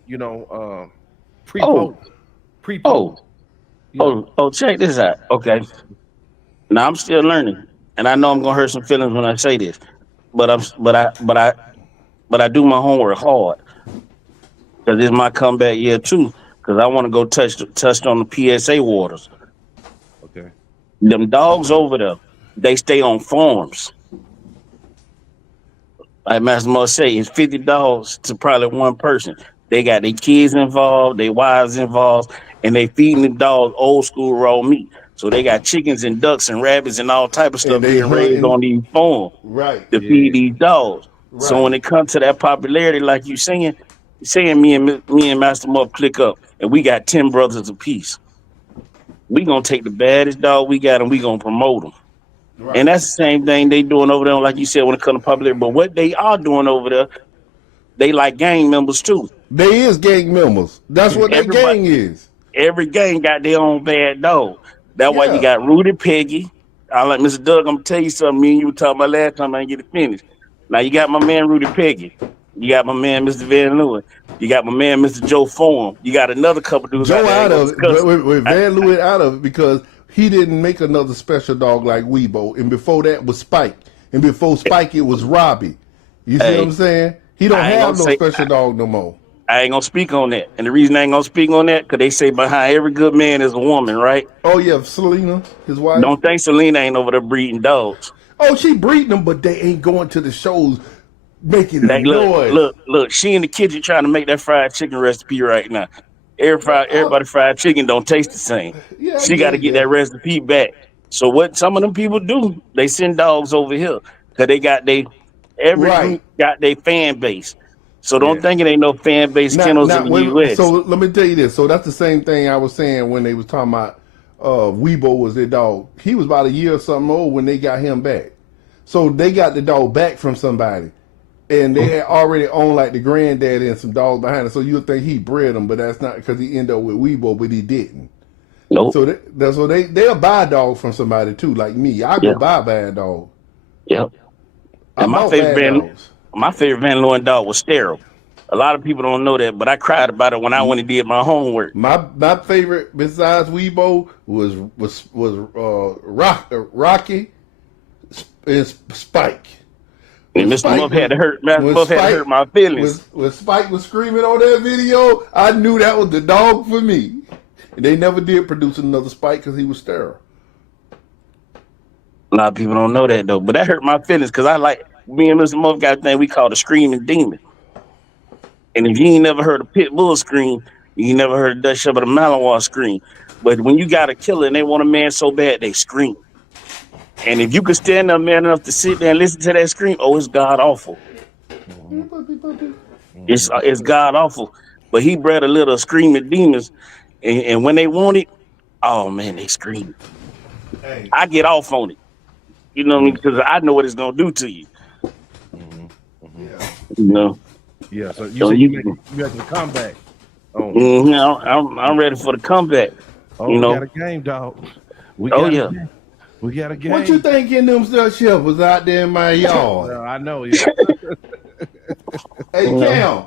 pre-potent. Check this out. Okay. Now I'm still learning, and I know I'm gonna hurt some feelings when I say this, but I do my homework hard because it's my comeback year too. Because I want to go touch on the PSA waters. Okay. Them dogs over there, they stay on farms. Like Master Mo say, it's 50 dogs to probably one person. They got their kids involved, their wives involved, and they feeding the dogs old school raw meat. So they got chickens and ducks and rabbits and all type of stuff being raised on these farms to feed these dogs. Right. So when it comes to that popularity, like you saying me and Master Mo click up, and we got 10 brothers apiece. We gonna take the baddest dog we got and we gonna promote them. Right. And that's the same thing they doing over there, like you said, when it comes to popularity. But what they are doing over there, they like gang members too. They is gang members. That's what their gang is. Every gang got their own bad dog. That's why you got Rudy Peggy. I like Mr. Doug, I'm gonna tell you something. Me and you were talking about last time, I didn't get it finished. Now you got my man Rudy Peggy. You got my man Mr. Van Leeuwen. You got my man Mr. Joe Forum. You got another couple dudes out of it. With Van Leeuwen out of it because he didn't make another special dog like Weebo. And before that was Spike. And before Spike, it was Robbie. You see what I'm saying? He don't have no special dog no more. I ain't gonna speak on that. And the reason I ain't gonna speak on that, because they say behind every good man is a woman, right? Oh, yeah, Selena, his wife. Don't think Selena ain't over there breeding dogs. Oh, she breeding them, but they ain't going to the shows making that noise. Look, she in the kitchen trying to make that fried chicken recipe right now. Everybody fried chicken don't taste the same. Yeah, she got to get that recipe back. So what some of them people do, they send dogs over here because they got every group got their fan base. So don't think it ain't no fan base kennels in the U.S. So let me tell you this. So that's the same thing I was saying when they was talking about Weebo was their dog. He was about a year or something old when they got him back. So they got the dog back from somebody. And they had already owned like the granddaddy and some dogs behind it. So you would think he bred them, but that's not because he ended up with Weebo, but he didn't. Nope. So they'll buy a dog from somebody too, like me. I go buy a bad dog. Yep. And my favorite Van Leeuwen dog was Sterile. A lot of people don't know that, but I cried about it when I went and did my homework. My favorite besides Weebo was Rocky and Spike. And Mr. Muff had to hurt my feelings. When Spike was screaming on that video, I knew that was the dog for me. And they never did produce another Spike because he was sterile. A lot of people don't know that though, but that hurt my feelings because me and Mr. Muff got a thing we call the screaming demon. And if you ain't never heard a pit bull scream, you ain't never heard a Dutch Shepherd or Malinois scream. But when you got a killer and they want a man so bad, they scream. And if you could stand up man enough to sit there and listen to that scream, it's god awful. It's god awful. But he bred a little screaming demons, and when they want it, oh man, they scream. Hey. I get off on it. You know what I mean? Because I know what it's gonna do to you. Yeah. You know. Yeah. So you got the comeback. I'm ready for the comeback. Oh, we got a game, dog. We got a game. What you thinking them Dutch Shepherds out there in my yard? I know. Yeah. Hey, Cam.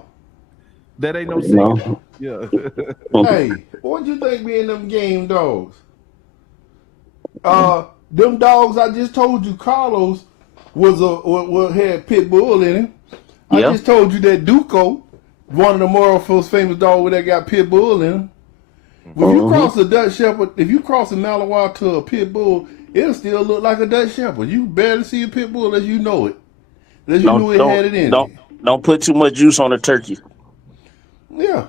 That ain't no secret. No. Yeah. Hey, what you think being them game dogs? Them dogs I just told you, Carlos had pit bull in him. I Yeah. just told you that Duco, one of the more famous dogs that got pit bull in him. If you cross a Dutch Shepherd, if you cross a Malinois to a pit bull, it'll still look like a Dutch Shepherd. You barely see a pit bull unless you know it. Unless you knew it had it in it. Don't put too much juice on the turkey. Yeah.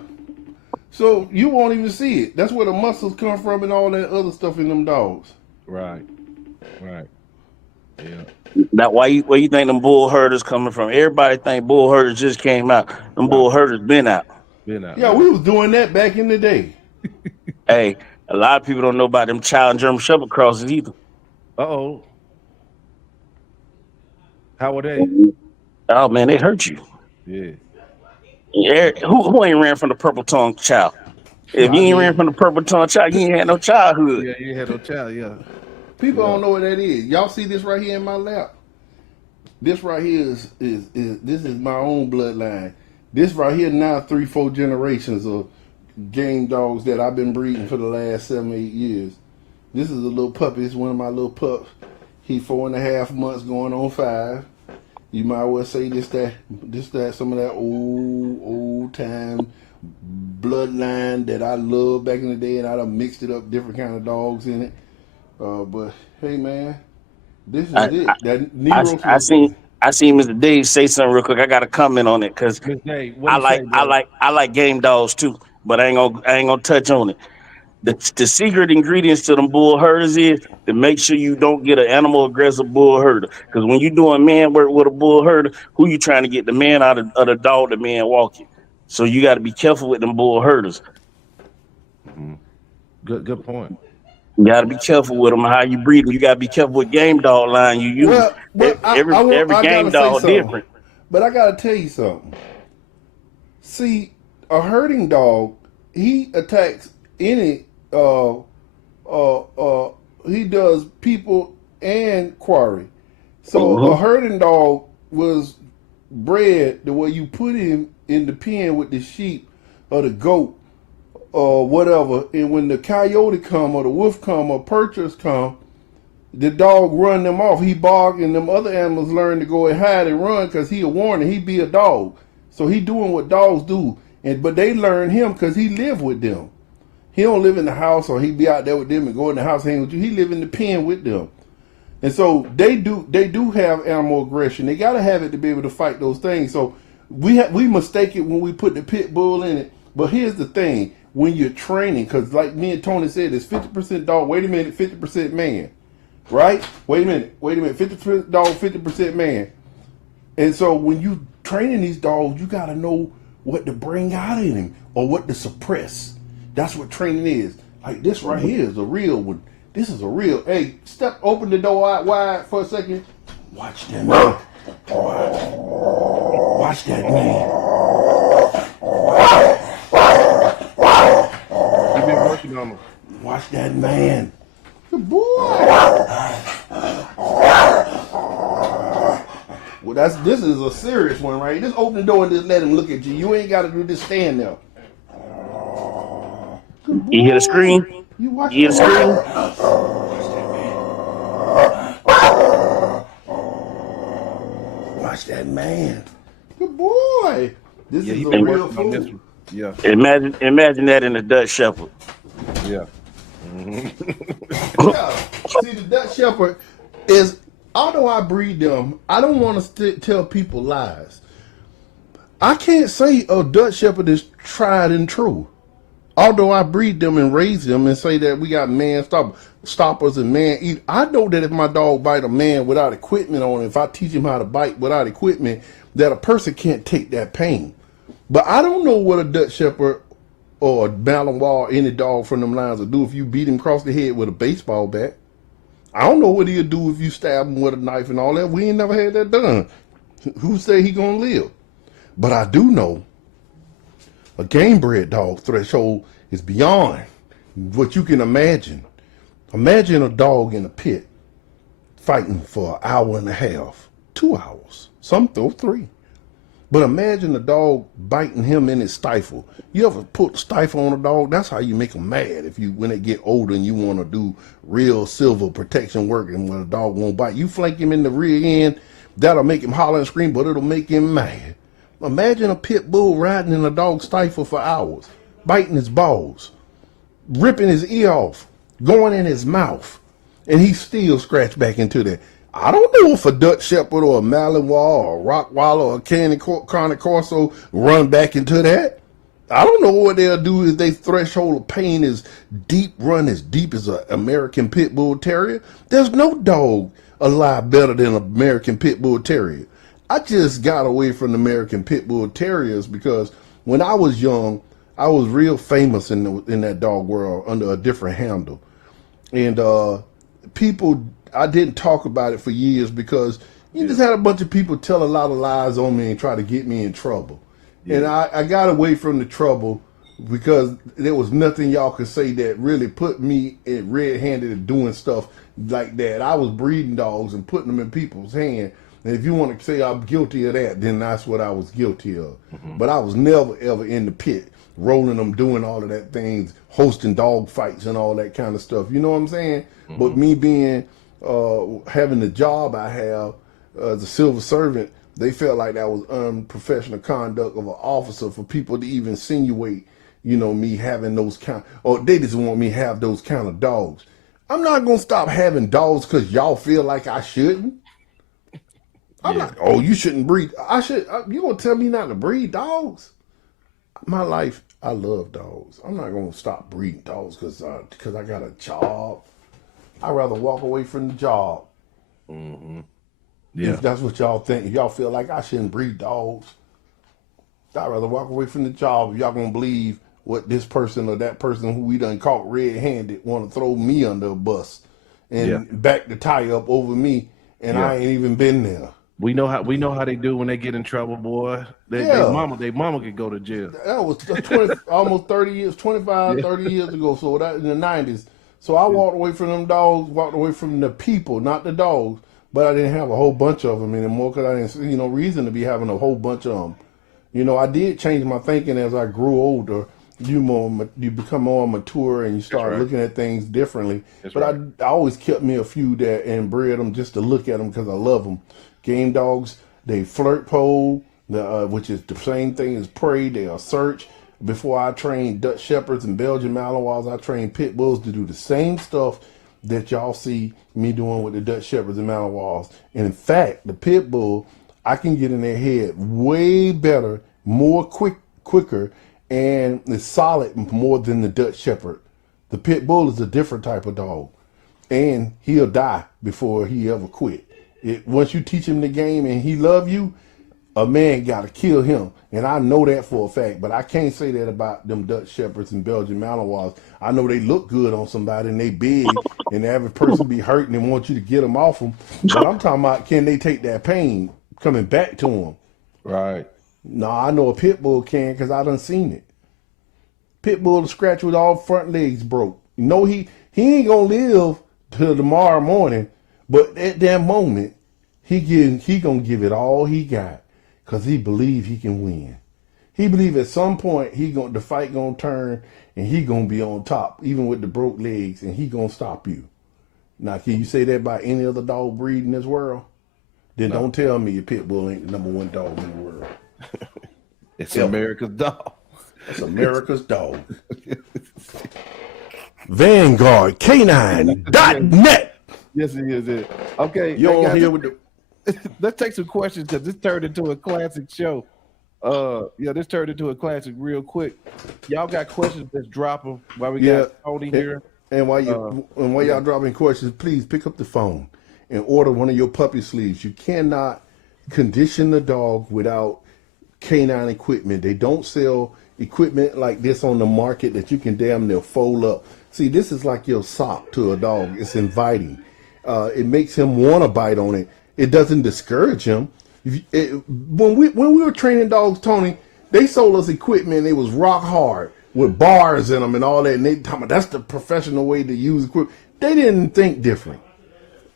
So you won't even see it. That's where the muscles come from and all that other stuff in them dogs. Right. Yeah. Now, where you think them bull herders coming from? Everybody think bull herders just came out. Them bull herders been out. Yeah, we was doing that back in the day. Hey, a lot of people don't know about them child and German Shepherd crosses either. Uh-oh. How were they? Oh man, they hurt you. Yeah. Yeah, who ain't ran from the purple tongue child? If you ain't ran from the purple tongue child, you ain't had no childhood. Yeah, you had no child, yeah. People don't know what that is. Y'all see this right here in my lap? This right here is this is my own bloodline. This right here now 3-4 generations of game dogs that I've been breeding for the last 7-8 years. This is a little puppy. It's one of my little pups. He 4.5 months going on 5. You might well say this that some of that old time bloodline that I loved back in the day, and I done mixed it up, different kind of dogs in it. But hey man, this is it. That Nero. I seen Mr. Dave say something real quick. I got to comment on it because I like game dogs too, but I ain't gonna touch on it. The secret ingredients to them bull herders is to make sure you don't get an animal aggressive bull herder. Because when you doing man work with a bull herder, who you trying to get the man out of the dog the man walking? So you got to be careful with them bull herders. Good point. You got to be careful with them, how you breed them. You got to be careful with game dog line you use. Every game dog different. But I got to tell you something. See, a herding dog, he attacks any he does people and quarry. So a herding dog was bred the way you put him in the pen with the sheep or the goat or whatever, and when the coyote come or the wolf come or poachers come, the dog run them off. He bark and them other animals learn to go and hide and run because he a warning. He be a dog. So he doing what dogs do. But they learn him because he live with them. He don't live in the house or he be out there with them and go in the house hang with you. He live in the pen with them. And so they do have animal aggression. They got to have it to be able to fight those things. So we mistake it when we put the pit bull in it. But here's the thing. When you're training, because like me and Tony said, it's 50% dog. Wait a minute, 50% man. Right? Wait a minute. 50% dog, 50% man. And so when you training these dogs, you got to know what to bring out in him or what to suppress. That's what training is. Like this right here is a real one. This is a real. Hey, open the door out wide for a second. Watch that man. Watch that man. You've been working on him. Watch that man. Good boy. Well, this is a serious one, right? Just open the door and just let him look at you. You ain't got to do this stand there. You hear the scream? You hear the scream? Watch that man. Good boy. This is a real fool. Yeah. Imagine that in a Dutch Shepherd. Yeah. Yeah. See, the Dutch Shepherd is, although I breed them, I don't want to tell people lies. I can't say a Dutch Shepherd is tried and true. Although I breed them and raise them and say that we got man stoppers and man eat, I know that if my dog bite a man without equipment on, if I teach him how to bite without equipment, that a person can't take that pain. But I don't know what a Dutch Shepherd or a Malinois or any dog from them lines will do if you beat him across the head with a baseball bat. I don't know what he'll do if you stab him with a knife and all that. We ain't never had that done. Who say he gonna live? But I do know a game bred dog threshold is beyond what you can imagine. Imagine a dog in a pit fighting for an hour and a half, 2 hours, some throw 3. But imagine a dog biting him in his stifle. You ever put the stifle on a dog? That's how you make them mad. When they get older and you want to do real silver protection work, and when a dog won't bite, you flank him in the rear end. That'll make him holler and scream, but it'll make him mad. Imagine a pit bull riding in a dog's stifle for hours, biting his balls, ripping his ear off, going in his mouth, and he still scratch back into that. I don't know if a Dutch Shepherd or a Malinois or a Rottweiler or a Cane Corso run back into that. I don't know what they'll do if their threshold of pain is run as deep as an American Pit Bull Terrier. There's no dog alive better than an American Pit Bull Terrier. I just got away from the American Pit Bull Terriers because when I was young, I was real famous in that dog world under a different handle. And I didn't talk about it for years because you just had a bunch of people tell a lot of lies on me and try to get me in trouble. Yeah. And I got away from the trouble because there was nothing y'all could say that really put me in red-handed at doing stuff like that. I was breeding dogs and putting them in people's hands. And if you want to say I'm guilty of that, then that's what I was guilty of. Mm-hmm. But I was never, ever in the pit, rolling them, doing all of that things, hosting dog fights and all that kind of stuff. You know what I'm saying? Mm-hmm. But me being, having the job I have as a civil servant, they felt like that was unprofessional conduct of an officer for people to even insinuate, me having those or they just want me to have those kind of dogs. I'm not going to stop having dogs because y'all feel like I shouldn't. I'm not, you shouldn't breed. You going to tell me not to breed dogs? My life, I love dogs. I'm not going to stop breeding dogs because I got a job. I'd rather walk away from the job. Mm-hmm. Yeah. If that's what y'all think. If y'all feel like I shouldn't breed dogs, I'd rather walk away from the job. If y'all going to believe what this person or that person who we done caught red-handed want to throw me under a bus and back the tie up over me, and I ain't even been there. We know how they do when they get in trouble, boy. They mama could go to jail. That was almost 30 years, 25, 30 years ago. So that in the 90s. So I walked away from them dogs, walked away from the people, not the dogs. But I didn't have a whole bunch of them anymore because I didn't see no reason to be having a whole bunch of them. I did change my thinking as I grew older. You become more mature and you start looking at things differently. I always kept me a few that and bred them just to look at them because I love them. Game dogs, they flirt pole, which is the same thing as prey. They are search. Before I trained Dutch Shepherds and Belgian Malinois, I trained pit bulls to do the same stuff that y'all see me doing with the Dutch Shepherds and Malinois. And in fact, the pit bull, I can get in their head way better, more quicker, and it's solid more than the Dutch Shepherd. The pit bull is a different type of dog, and he'll die before he ever quit. Once you teach him the game and he love you, a man got to kill him. And I know that for a fact, but I can't say that about them Dutch Shepherds and Belgian Malinois. I know they look good on somebody and they big and the average person be hurting and want you to get them off them. But I'm talking about, can they take that pain coming back to them? Right. No, I know a pit bull can because I done seen it. Pit bull to scratch with all front legs broke. He ain't going to live till tomorrow morning, but at that moment, he going to give it all he got. Because he believe he can win. He believe at some point the fight gonna turn and he gonna be on top, even with the broke legs, and he gonna stop you. Now, can you say that about any other dog breed in this world? Then don't tell me your pit bull ain't the #1 dog in the world. It's America's dog. It's America's dog. Vanguard K9.net. Yes, it is. Okay, you on here with the. Let's take some questions because this turned into a classic show. This turned into a classic real quick. Y'all got questions? Let's drop them while we got Tony here. And while y'all dropping questions, please pick up the phone and order one of your puppy sleeves. You cannot condition the dog without canine equipment. They don't sell equipment like this on the market that you can damn near fold up. See, this is like your sock to a dog. It's inviting. It makes him want to bite on it. It doesn't discourage him. When we were training dogs, Tony, they sold us equipment. It was rock hard with bars in them and all that. And they talking about that's the professional way to use equipment. They didn't think different.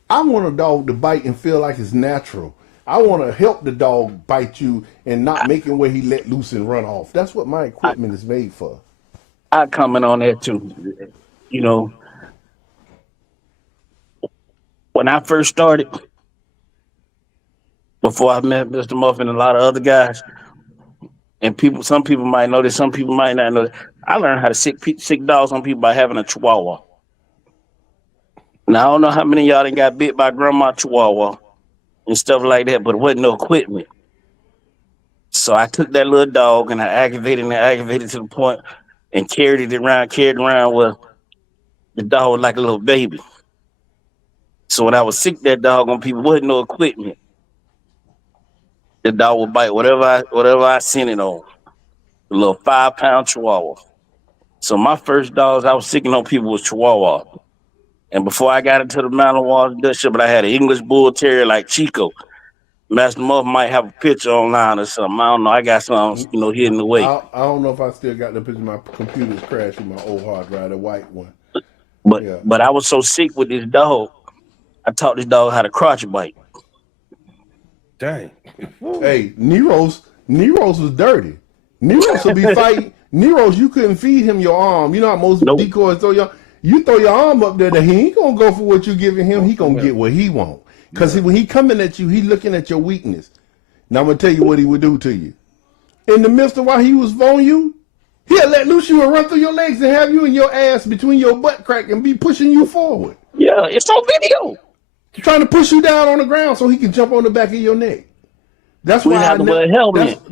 I want a dog to bite and feel like it's natural. I want to help the dog bite you and not make him where he let loose and run off. That's what my equipment is made for. I comment on that too. You know, when I first started, before I met Mr. Muffin and a lot of other guys, and some people might know this, some people might not know that. I learned how to sick dogs on people by having a Chihuahua. Now I don't know how many of y'all done got bit by grandma Chihuahua and stuff like that, but it wasn't no equipment. So I took that little dog and I aggravated to the point and carried it around where the dog was like a little baby. So when I was sick that dog on people, wasn't no equipment. The dog would bite whatever I sent it on. A little 5-pound Chihuahua. So my first dogs I was sicking on people was Chihuahua. And before I got into the mountain walls and Dutch shit, but I had an English Bull Terrier like Chico. Master Muffin might have a picture online or something. I don't know. I got some, hidden away. I don't know if I still got the picture. My computer's crashing. My old hard drive, the white one. But I was so sick with this dog, I taught this dog how to crotch bite. Dang. Hey, Nero's was dirty. Nero's would be fighting. Nero's, you couldn't feed him your arm. You know how most decoys throw you throw your arm up there, that he ain't gonna go for what you giving him. He gonna get what he want. Because when he coming at you, he looking at your weakness. Now I'm gonna tell you what he would do to you. In the midst of while he was on you, he'll let loose you and run through your legs and have you and your ass between your butt crack and be pushing you forward. Yeah, it's on video. Trying to push you down on the ground so he can jump on the back of your neck. That's why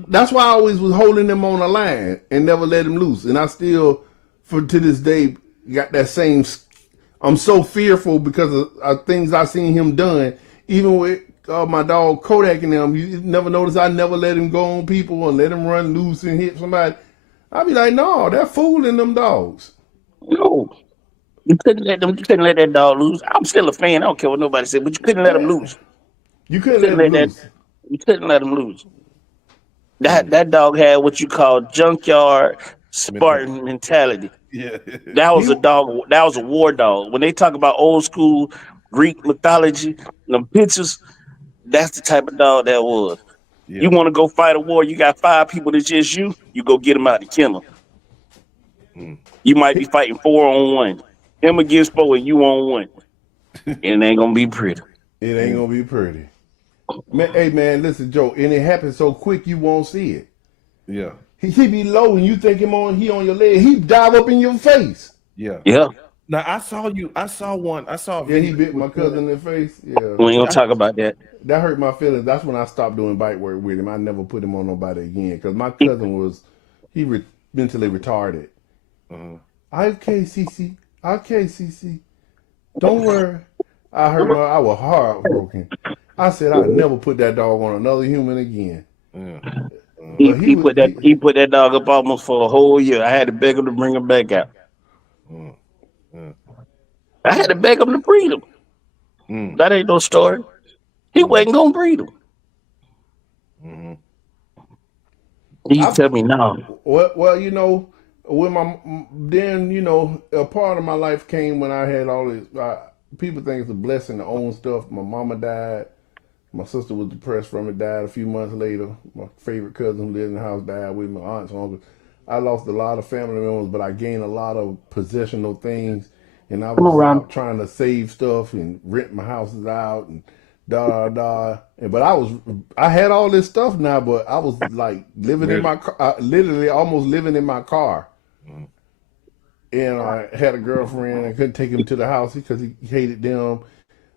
that's why I always was holding him on the line and never let him loose. And I still, to this day, got that same. I'm so fearful because of things I seen him done. Even with my dog Kodak and them, you never notice I never let him go on people and let him run loose and hit somebody. I'd be like, no, they're fooling them dogs. No. You couldn't let that dog loose. I'm still a fan. I don't care what nobody said, but you couldn't let him loose. You couldn't let him loose. You couldn't let him loose. That dog had what you call junkyard Spartan mentality. Yeah. That was a dog. That was a war dog. When they talk about old school Greek mythology, them pictures, that's the type of dog that was. Yeah. You want to go fight a war, you got 5 people that's just you go get them out the kennel. You might be fighting 4-on-1. Him against 4 and you on 1. And it ain't going to be pretty. It ain't going to be pretty. Man, hey, man, listen, Joe, and it happens so quick you won't see it. Yeah. He be low and you think he on your leg. He dive up in your face. Yeah. Yeah. Now, I saw one. Yeah, he bit my cousin in the face. Yeah. We ain't going to talk about that. That hurt my feelings. That's when I stopped doing bite work with him. I never put him on nobody again because my cousin was, mentally retarded. Okay, CC. Don't worry. I was heartbroken. I said I'd never put that dog on another human again. He put that dog up almost for a whole year. I had to beg him to bring him back out. I had to beg him to breed him. That ain't no story. He wasn't gonna breed him. He tell me no. Well, when a part of my life came when I had all this. People think it's a blessing to own stuff. My mama died. My sister was depressed from it, died a few months later. My favorite cousin who lived in the house died with my aunts and uncles. I lost a lot of family members, but I gained a lot of possessional things. And I was out trying to save stuff and rent my houses out and But I had all this stuff now, but I was like living in my car, literally almost living in my car. And I had a girlfriend and couldn't take him to the house because he hated them.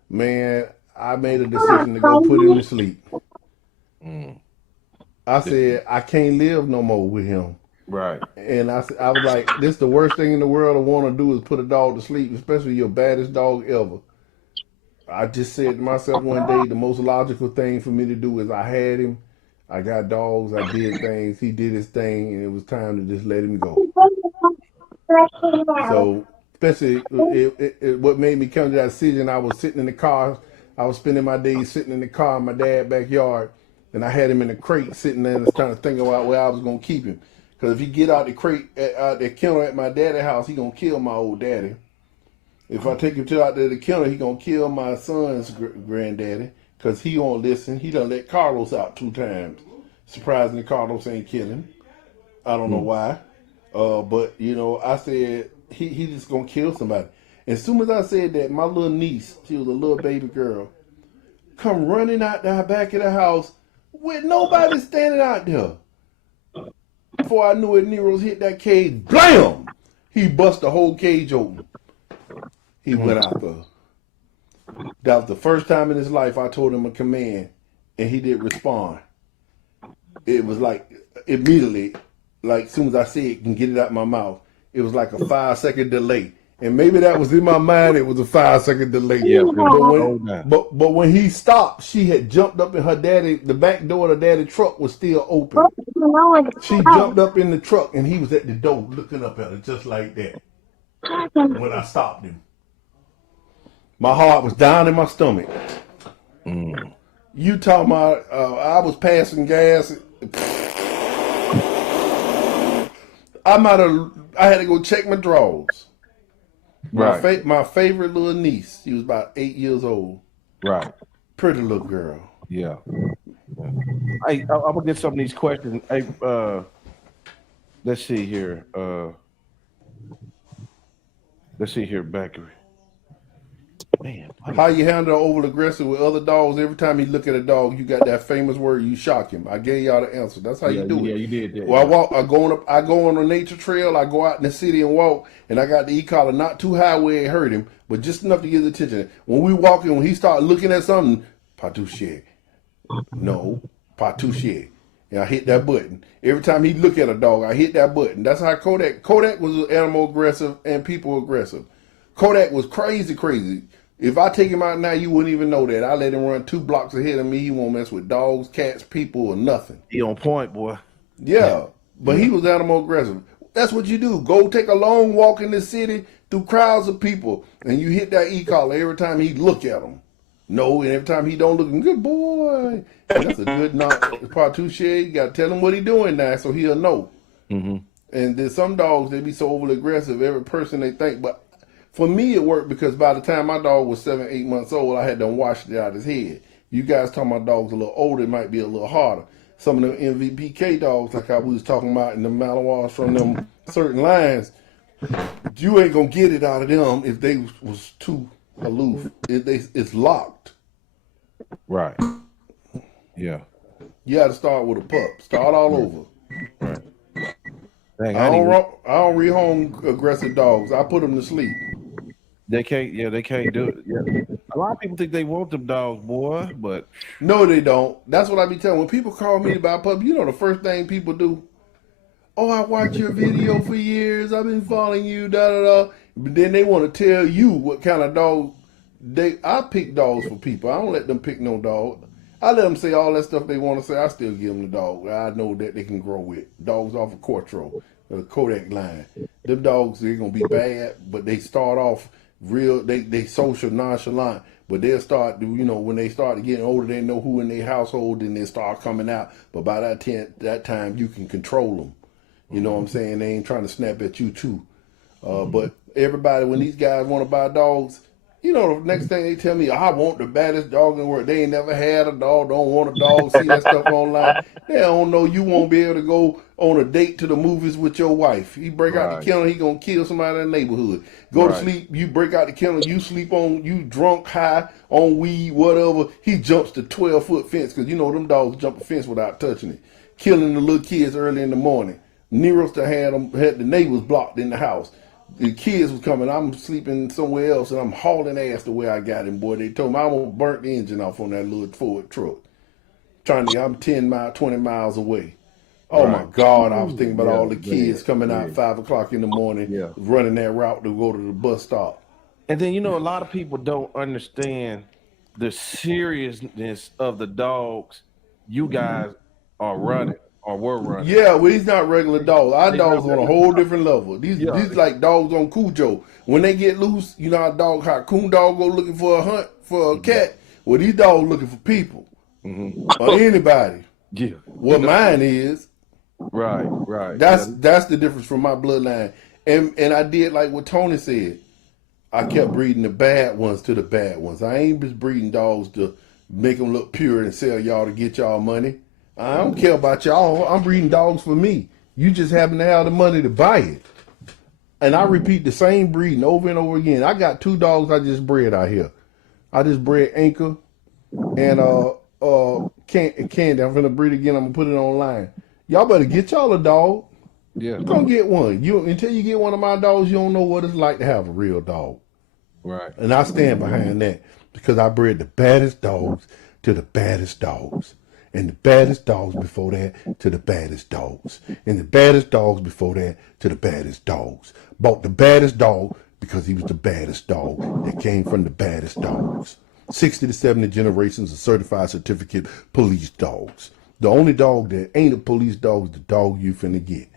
Man, I made a decision to go put him to sleep. I said, I can't live no more with him. Right. And I was like, this is the worst thing in the world I want to do is put a dog to sleep, especially your baddest dog ever. I just said to myself one day, the most logical thing for me to do is I had him. I got dogs. I did things. He did his thing, and it was time to just let him go. So, especially what made me come to that decision, I was sitting in the car. I was spending my days sitting in the car in my dad's backyard, and I had him in a crate sitting there and trying to think about where I was going to keep him. Because if he get out the crate, out the kennel at my daddy's house, he going to kill my old daddy. If I take him out there to the kennel, he going to kill my son's granddaddy because he won't listen. He done let Carlos out 2 times. Surprisingly, Carlos ain't kill him. I don't know why. But, you know, I said, he just going to kill somebody. As soon as I said that, my little niece, she was a little baby girl, come running out the back of the house with nobody standing out there. Before I knew it, Nero's hit that cage. Blam! He bust the whole cage open. He went out there. That was the first time in his life I told him a command, and he didn't respond. It was like, immediately, like, as soon as I said it and get it out of my mouth, it was like a 5-second delay. And maybe that was in my mind, it was a 5-second delay. Yeah, but when he stopped, she had jumped up in her daddy, the back door of the daddy truck was still open. She jumped up in the truck and he was at the door looking up at her just like that when I stopped him. My heart was down in my stomach. You talking about I was passing gas. I had to go check my drawers. Right. My favorite little niece, she was about 8 years old. Right. Pretty little girl. Yeah. Hey, I'm gonna get some of these questions. Hey, let's see here. Becky. Man, how you handle over aggressive with other dogs? Every time you look at a dog, you got that famous word, you shock him. I gave y'all the answer. That's how you do it. Yeah, you did that. Well, I go on a nature trail, I go out in the city and walk, and I got the e-collar not too high where it hurt him, but just enough to get his attention. When we walk in, when he start looking at something, patouche. No, patouche. And I hit that button. Every time he look at a dog, I hit that button. That's how Kodak was animal aggressive and people aggressive. Kodak was crazy. If I take him out now, you wouldn't even know that. I let him run 2 blocks ahead of me. He won't mess with dogs, cats, people, or nothing. He on point, boy. Yeah, but he was animal aggressive. That's what you do. Go take a long walk in the city through crowds of people, and you hit that e-collar every time he look at them. No, and every time he don't look, good boy. That's a good knock. Partouche, you got to tell him what he doing now so he'll know. Mm-hmm. And there's some dogs, they be so overly aggressive, every person they think, but for me, it worked because by the time my dog was 7, 8 months old, I had done washed it out of his head. You guys talking about dogs a little older, it might be a little harder. Some of them MVPK dogs, like I was talking about in the Malinois from them certain lines, you ain't going to get it out of them if they was too aloof. It's locked. Right. Yeah. You got to start with a pup. Start all over. Right. Dang, I don't rehome aggressive dogs. I put them to sleep. They can't do it. Yeah. A lot of people think they want them dogs, boy, but no, they don't. That's what I be telling. When people call me about pup, you know the first thing people do? Oh, I watched your video for years. I've been following you, da. But then they want to tell you what kind of dog I pick dogs for people. I don't let them pick no dog. I let them say all that stuff they want to say. I still give them the dog. I know that they can grow with. Dogs off of Quartro, the Kodak line. Them dogs, they're going to be bad, but they start off real, they social, nonchalant. But they'll start, when they start getting older, they know who in their household, and they start coming out. But by that time, you can control them. You know what I'm saying? They ain't trying to snap at you, too. But everybody, when these guys want to buy dogs, the next thing they tell me, I want the baddest dog in the world. They ain't never had a dog, don't want a dog, see that stuff online. They don't know you won't be able to go on a date to the movies with your wife. He break out the kennel, he gonna kill somebody in the neighborhood. Go to sleep, you break out the kennel, you sleep on, you drunk, high, on weed, whatever. He jumps the 12-foot fence, because them dogs jump a fence without touching it. Killing the little kids early in the morning. Nero still had the neighbors blocked in the house. The kids was coming. I'm sleeping somewhere else, and I'm hauling ass the way I got him, boy. They told me I won't burn the engine off on that little Ford truck. I'm 20 miles away. Oh, my God. I was thinking about all the kids coming out 5 o'clock in the morning, running that route to go to the bus stop. And then, a lot of people don't understand the seriousness of the dogs you guys are running. Or were running. Yeah, well, he's not regular dogs. Our dogs on a whole different level. These like dogs on Cujo. When they get loose, how coon dog go looking for a hunt for a cat. Well, these dogs looking for people or anybody. Yeah, what mine is. Right. That's the difference from my bloodline. And I did like what Tony said. I kept breeding the bad ones to the bad ones. I ain't just breeding dogs to make them look pure and sell y'all to get y'all money. I don't care about y'all. I'm breeding dogs for me. You just happen to have the money to buy it. And I repeat the same breeding over and over again. I got 2 dogs I just bred out here. I just bred Anchor and Candy. I'm gonna breed again. I'm gonna put it online. Y'all better get y'all a dog. Yeah. You're gonna get one. Until you get one of my dogs, you don't know what it's like to have a real dog. Right. And I stand behind that because I bred the baddest dogs to the baddest dogs. And the baddest dogs before that to the baddest dogs. And the baddest dogs before that to the baddest dogs. Bought the baddest dog because he was the baddest dog that came from the baddest dogs. 60 to 70 generations of certified certificate police dogs. The only dog that ain't a police dog is the dog you finna get.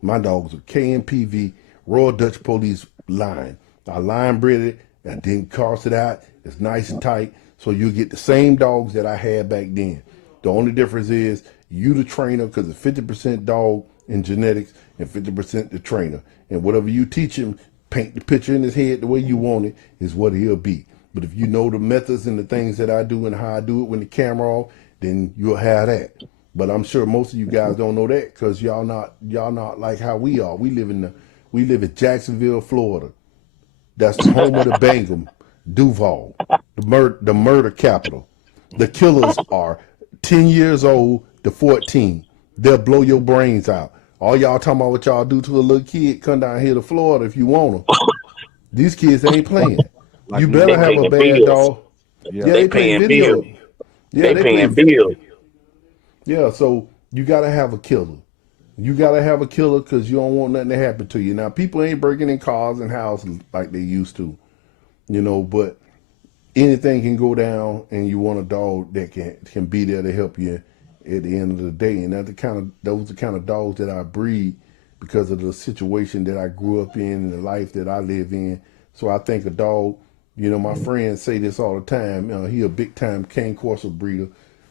My dogs are KMPV, Royal Dutch Police line. I line bred it, I didn't cross it out. It's nice and tight. So you get the same dogs that I had back then. The only difference is you the trainer because it's 50% dog in genetics and 50% the trainer. And whatever you teach him, paint the picture in his head the way you want it is what he'll be. But if you know the methods and the things that I do and how I do it when the camera off, then you'll have that. But I'm sure most of you guys don't know that because y'all not like how we are. We live in Jacksonville, Florida. That's the home of the Bangam, Duval, the murder capital. The killers are 10 years old to 14. They'll blow your brains out. All y'all talking about what y'all do to a little kid, come down here to Florida if you want them. These kids ain't playing. Like you better have a bad bills. dog. Yeah, they paying video. Bills. Yeah, they paying bills. Yeah, so you got to have a killer. You got to have a killer because you don't want nothing to happen to you. Now, people ain't breaking in cars and houses like they used to, but anything can go down and you want a dog that can be there to help you at the end of the day. And those are the kind of dogs that I breed because of the situation that I grew up in and the life that I live in. So I think a dog, my friends say this all the time. He a big time cane corso breeder,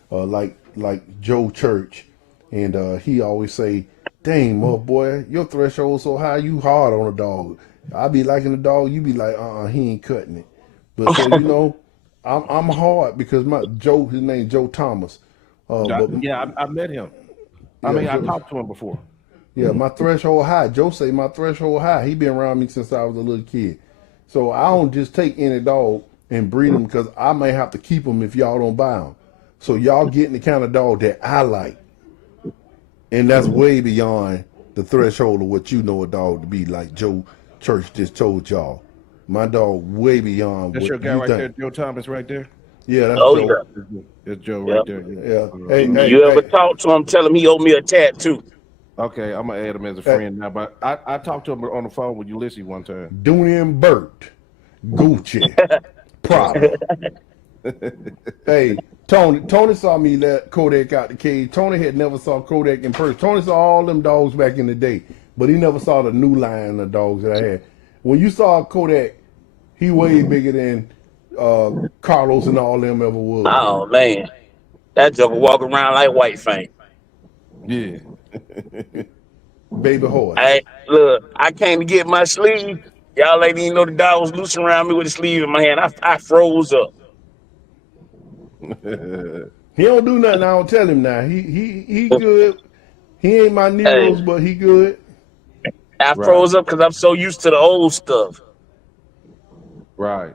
like Joe Church. And he always say, dang, my boy, your threshold so high, you hard on a dog. I be liking the dog, you be like, he ain't cutting it. But so, I'm hard because his name Joe Thomas. I met him. I talked to him before. Yeah, my threshold high. Joe say my threshold high. He been around me since I was a little kid. So I don't just take any dog and breed them because I may have to keep them if y'all don't buy them. So y'all getting the kind of dog that I like. And that's way beyond the threshold of what you know a dog to be, like Joe Church just told y'all. My dog way beyond that's what your guy you right think. there, Joe Thomas right there? Yeah, that's Joe. Yeah. That's Joe right there. Yeah. Hey, you ever talk to him, tell him he owe me a tattoo. Okay, I'm going to add him as a friend now. But I talked to him on the phone with Ulysse one time. Dooney and Burt. Gucci. Prada. Hey, Tony saw me let Kodak out the cage. Tony had never saw Kodak in person. Tony saw all them dogs back in the day, but he never saw the new line of dogs that I had. When you saw Kodak, he way bigger than Carlos and all them ever was. Oh man, that joker walk around like White Fang. Yeah. Baby horse. I came to get my sleeve. Y'all ain't even know the dog was loose around me with the sleeve in my hand. I froze up. He don't do nothing. I don't tell him now. He good. He ain't my Nero's, but he good. I froze up because I'm so used to the old stuff. Right.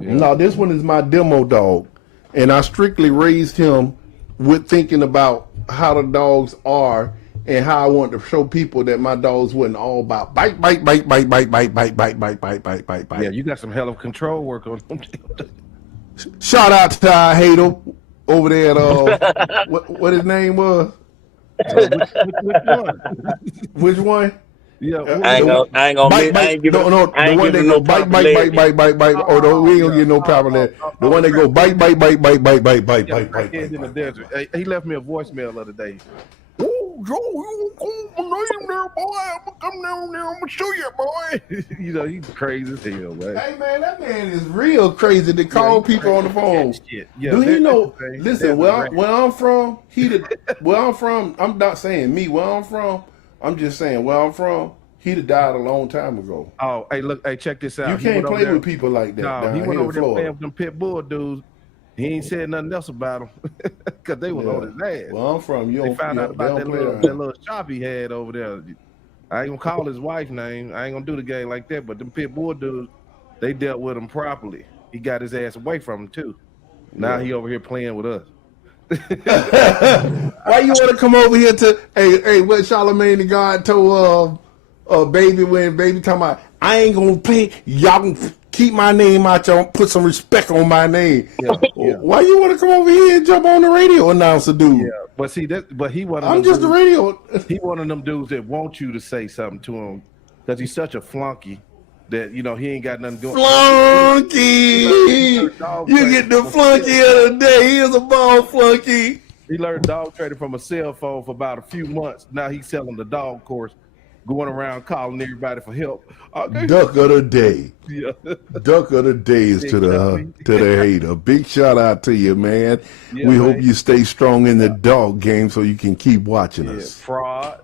Yeah. No, this one is my demo dog, and I strictly raised him with thinking about how the dogs are and how I want to show people that my dogs wasn't all about bite. Yeah, you got some hell of control work on them. Shout out to our hater over there at what his name was. Which one? Which one? Yeah, I ain't gonna give the one that go bite. Oh no, we ain't gonna get no power there. The one that go bite. In the desert. Hey, he left me a voicemail the other day. Oh, Joe, you gonna come name there, boy? I'm gonna come down there. I'm gonna show you, boy. He's crazy as hell, man. Hey man, that man is real crazy to call people on the phone. Yeah, do you know? Listen, where I'm from, I'm not saying me. Where I'm from, I'm just saying where I'm from. He'd have died a long time ago. Oh, hey, look, check this out. You can't play with people like that. No, he went over there playing with them pit bull dudes. He ain't said nothing else about him because they was on his ass. Well, I'm from you. They found out about that little shop he had over there. I ain't gonna call his wife's name. I ain't gonna do the game like that. But them pit bull dudes, they dealt with him properly. He got his ass away from him too. Now he over here playing with us. Why you want to come over here to? Hey, what Charlemagne the God told Baby when Baby talking about? I ain't gonna play. Y'all can keep my name out. Y'all put some respect on my name. Yeah. Why you want to come over here and jump on the radio announcer, dude? Yeah, but see that. But he wasn't. I'm just dudes, the radio. He one of them dudes that want you to say something to him because he's such a flunky that he ain't got nothing going. Flunky, you get the flunky of the day. He is a ball flunky. He learned dog trading from a cell phone for about a few months. Now he's selling the dog course, going around calling everybody for help. Okay. Duck of the day. Yeah. Duck of the day is to the hater. Big shout out to you, man. Yeah, we man. hope you stay strong in the dog game so you can keep watching us. Fraud.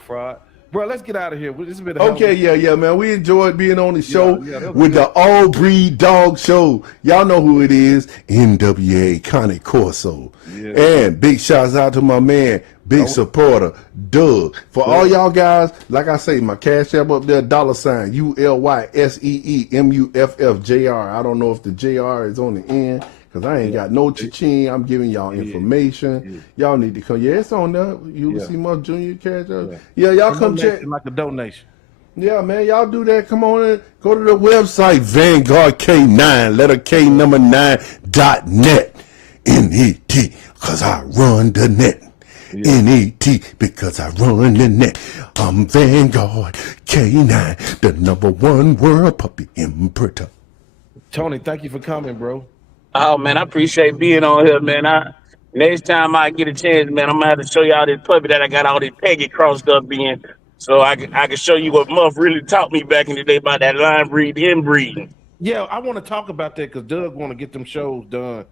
Fraud. Bro, let's get out of here. This has been man. We enjoyed being on the show with good. the All Breed Dog Show. Y'all know who it is. NWA Cane Corsos. Yeah. And big shouts out to my man, big supporter, Doug. For all y'all guys, like I say, my cash app up there, $, ULYSEEMUFFJR. I don't know if the JR is on the end. Cause I ain't got no cha-ching. I'm giving y'all information. Y'all need to come. Yeah, it's on there. Ulysse Muff Jr. cash up. Yeah, y'all come check. Like a donation. Yeah, man, y'all do that. Come on in. Go to the website, Vanguard K9, letter K number 9.net. N-E-T, cause I run the net. N-E-T, because I run the net. I'm Vanguard K9, the #1 world puppy imprinter. Tony, thank you for coming, bro. Oh man, I appreciate being on here, man. Next time I get a chance, man, I'm gonna have to show y'all this puppy that I got all this Peggy crossed up in, so I can show you what Muff really taught me back in the day about that line breed inbreeding. Yeah, I want to talk about that because Doug want to get them shows done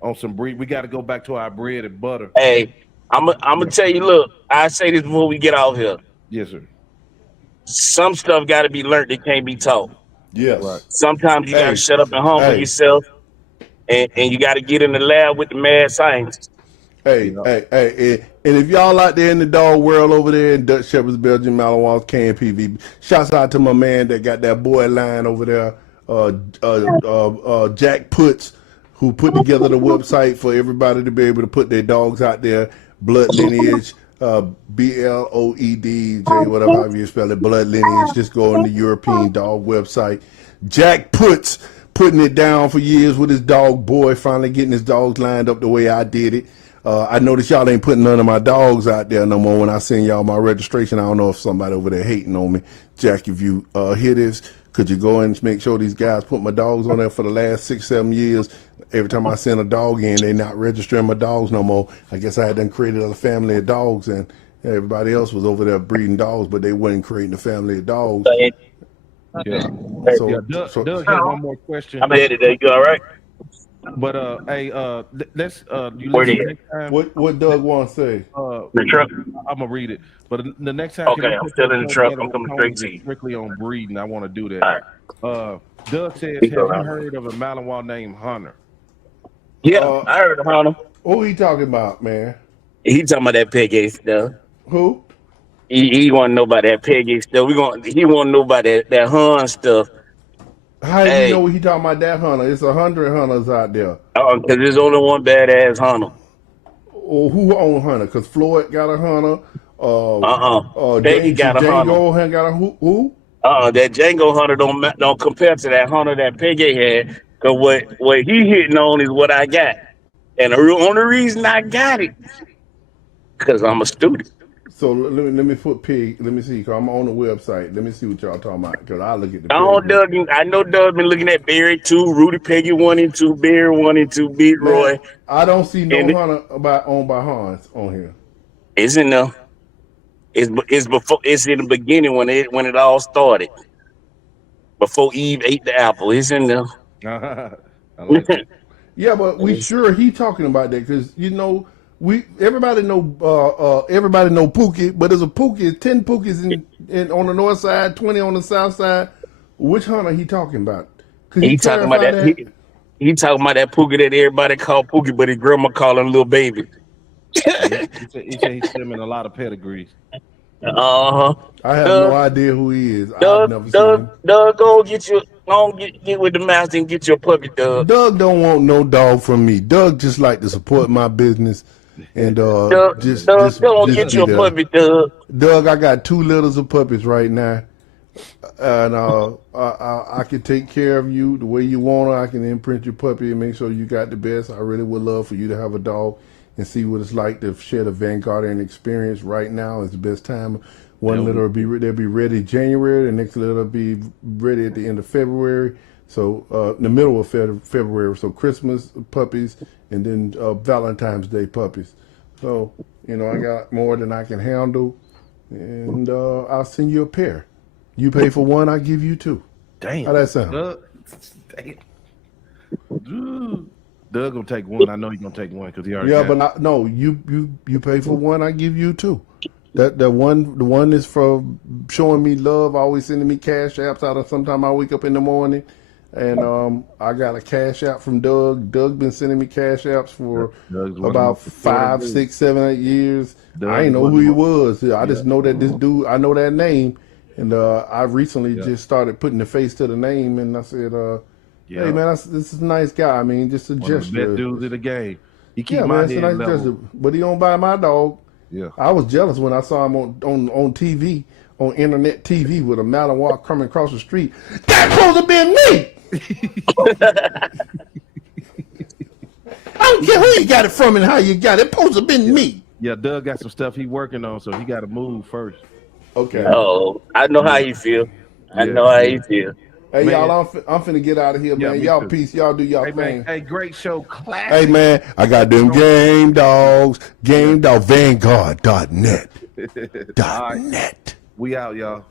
on some breed. We got to go back to our bread and butter. Hey, I'm gonna tell you. Look, I say this before we get off here. Yes, sir. Some stuff got to be learned that can't be taught. Yes. Right. Sometimes you got to shut up and humble yourself. And you got to get in the lab with the mad scientists. Hey, and if y'all out there in the dog world over there in Dutch Shepherds, Belgian Malinois, KNPV, shouts out to my man that got that boy line over there, Jack Puts, who put together the website for everybody to be able to put their dogs out there, blood lineage, BLOED, whatever however you spell it, blood lineage. Just go on the European dog website. Jack Puts. Putting it down for years with his dog boy, finally getting his dogs lined up the way I did it. I noticed y'all ain't putting none of my dogs out there no more when I send y'all my registration. I don't know if somebody over there hating on me. Jack, if you hear this, could you go and make sure these guys put my dogs on there for the last 6-7 years? Every time I send a dog in, they not registering my dogs no more. I guess I had done created a family of dogs, and everybody else was over there breeding dogs, but they wasn't creating a family of dogs. Yeah. Doug had one more question. I'm ahead today. You all right? But let's what Doug want to say? The truck. I'm gonna read it. But the next time, okay, I'm still in the truck. I'm coming straight to you. Strictly on breeding, I want to do that. Right. Doug says, "Have you heard of a Malinois named Hunter?" Yeah, I heard of Hunter. Who he talking about, man? He talking about that Peggy stuff. Who? He want to know about that Peggy stuff. He want to know about that Hun stuff. How do you know he talking about that Hunter? It's 100 Hunters out there. Oh, because there's only one badass Hunter. Oh, who own Hunter? Because Floyd got a Hunter. Peggy got a Django Hunter. Got a who? That Django Hunter don't compare to that Hunter that Peggy had. Because what he hitting on is what I got. And the only reason I got it, because I'm a student. So let me put pig. Let me see. Cause I'm on the website. Let me see what y'all talking about. Cause I look at the. I know Doug been looking at Barry 2, Rudy Peggy 1 and 2, Barry 1 and 2, Beat Roy. I don't see no Hunter owned by Hans on here. It's in there. It's before. It's in the beginning when it all started. Before Eve ate the apple. It's in there. I like that. Yeah, but we sure he talking about that because everybody know Pookie, but there's a Pookie, 10 Pookies in on the north side, 20 on the south side. Which Hunter he talking about? He talking about that. He talking about that Pookie that everybody call Pookie, but his grandma call him little baby. He said he's swimming a lot of pedigrees. Uh-huh. I have no idea who he is. I've Doug, never seen Doug, him. Doug, go get with the master and get your puppy, Doug. Doug don't want no dog from me. Doug just like to support my business and Doug, just go get be your there. puppy, Doug. Doug, I got 2 litters of puppies right now, and I can take care of you the way you want. I can imprint your puppy and make sure you got the best. I really would love for you to have a dog and see what it's like to share the Vanguard experience. Right now is the best time. One litter will be ready January. The next litter will be ready at the end of February. So in the middle of February. So Christmas puppies and then Valentine's Day puppies. So I got more than I can handle, and I'll send you a pair. You pay for one, I give you 2. Damn. How that sound? Doug gonna take one. I know he's gonna take one because he already. Yeah, but no, you pay for one, I give you 2. The one is for showing me love, always sending me cash apps out of sometime I wake up in the morning, and I got a cash app from Doug. Doug been sending me cash apps for about 5, 6, 7, 8 years. I ain't know who he was. I just know that this dude. I know that name, and I recently just started putting the face to the name, and I said, "Hey man, this is a nice guy. I mean, just a gesture." Best dudes in the game. He keep Yeah, my man, it's a head nice level. gesture. But he don't buy my dog. Yeah. I was jealous when I saw him on TV, on internet TV with a Malinois coming across the street. That's supposed to be me! I don't care who you got it from and how you got it. It's supposed to be me. Yeah, Doug got some stuff he working on, so he got to move first. Okay. Oh, I know how you feel. I know how you feel. Hey, Man. y'all, I'm finna get out of here, Yeah, man. me Y'all too. peace. Y'all do y'all Hey, thing. man, hey, great show. Classic. Hey, man, I got them game dogs. Game dog. Vanguard.net. All right. .net. We out, y'all.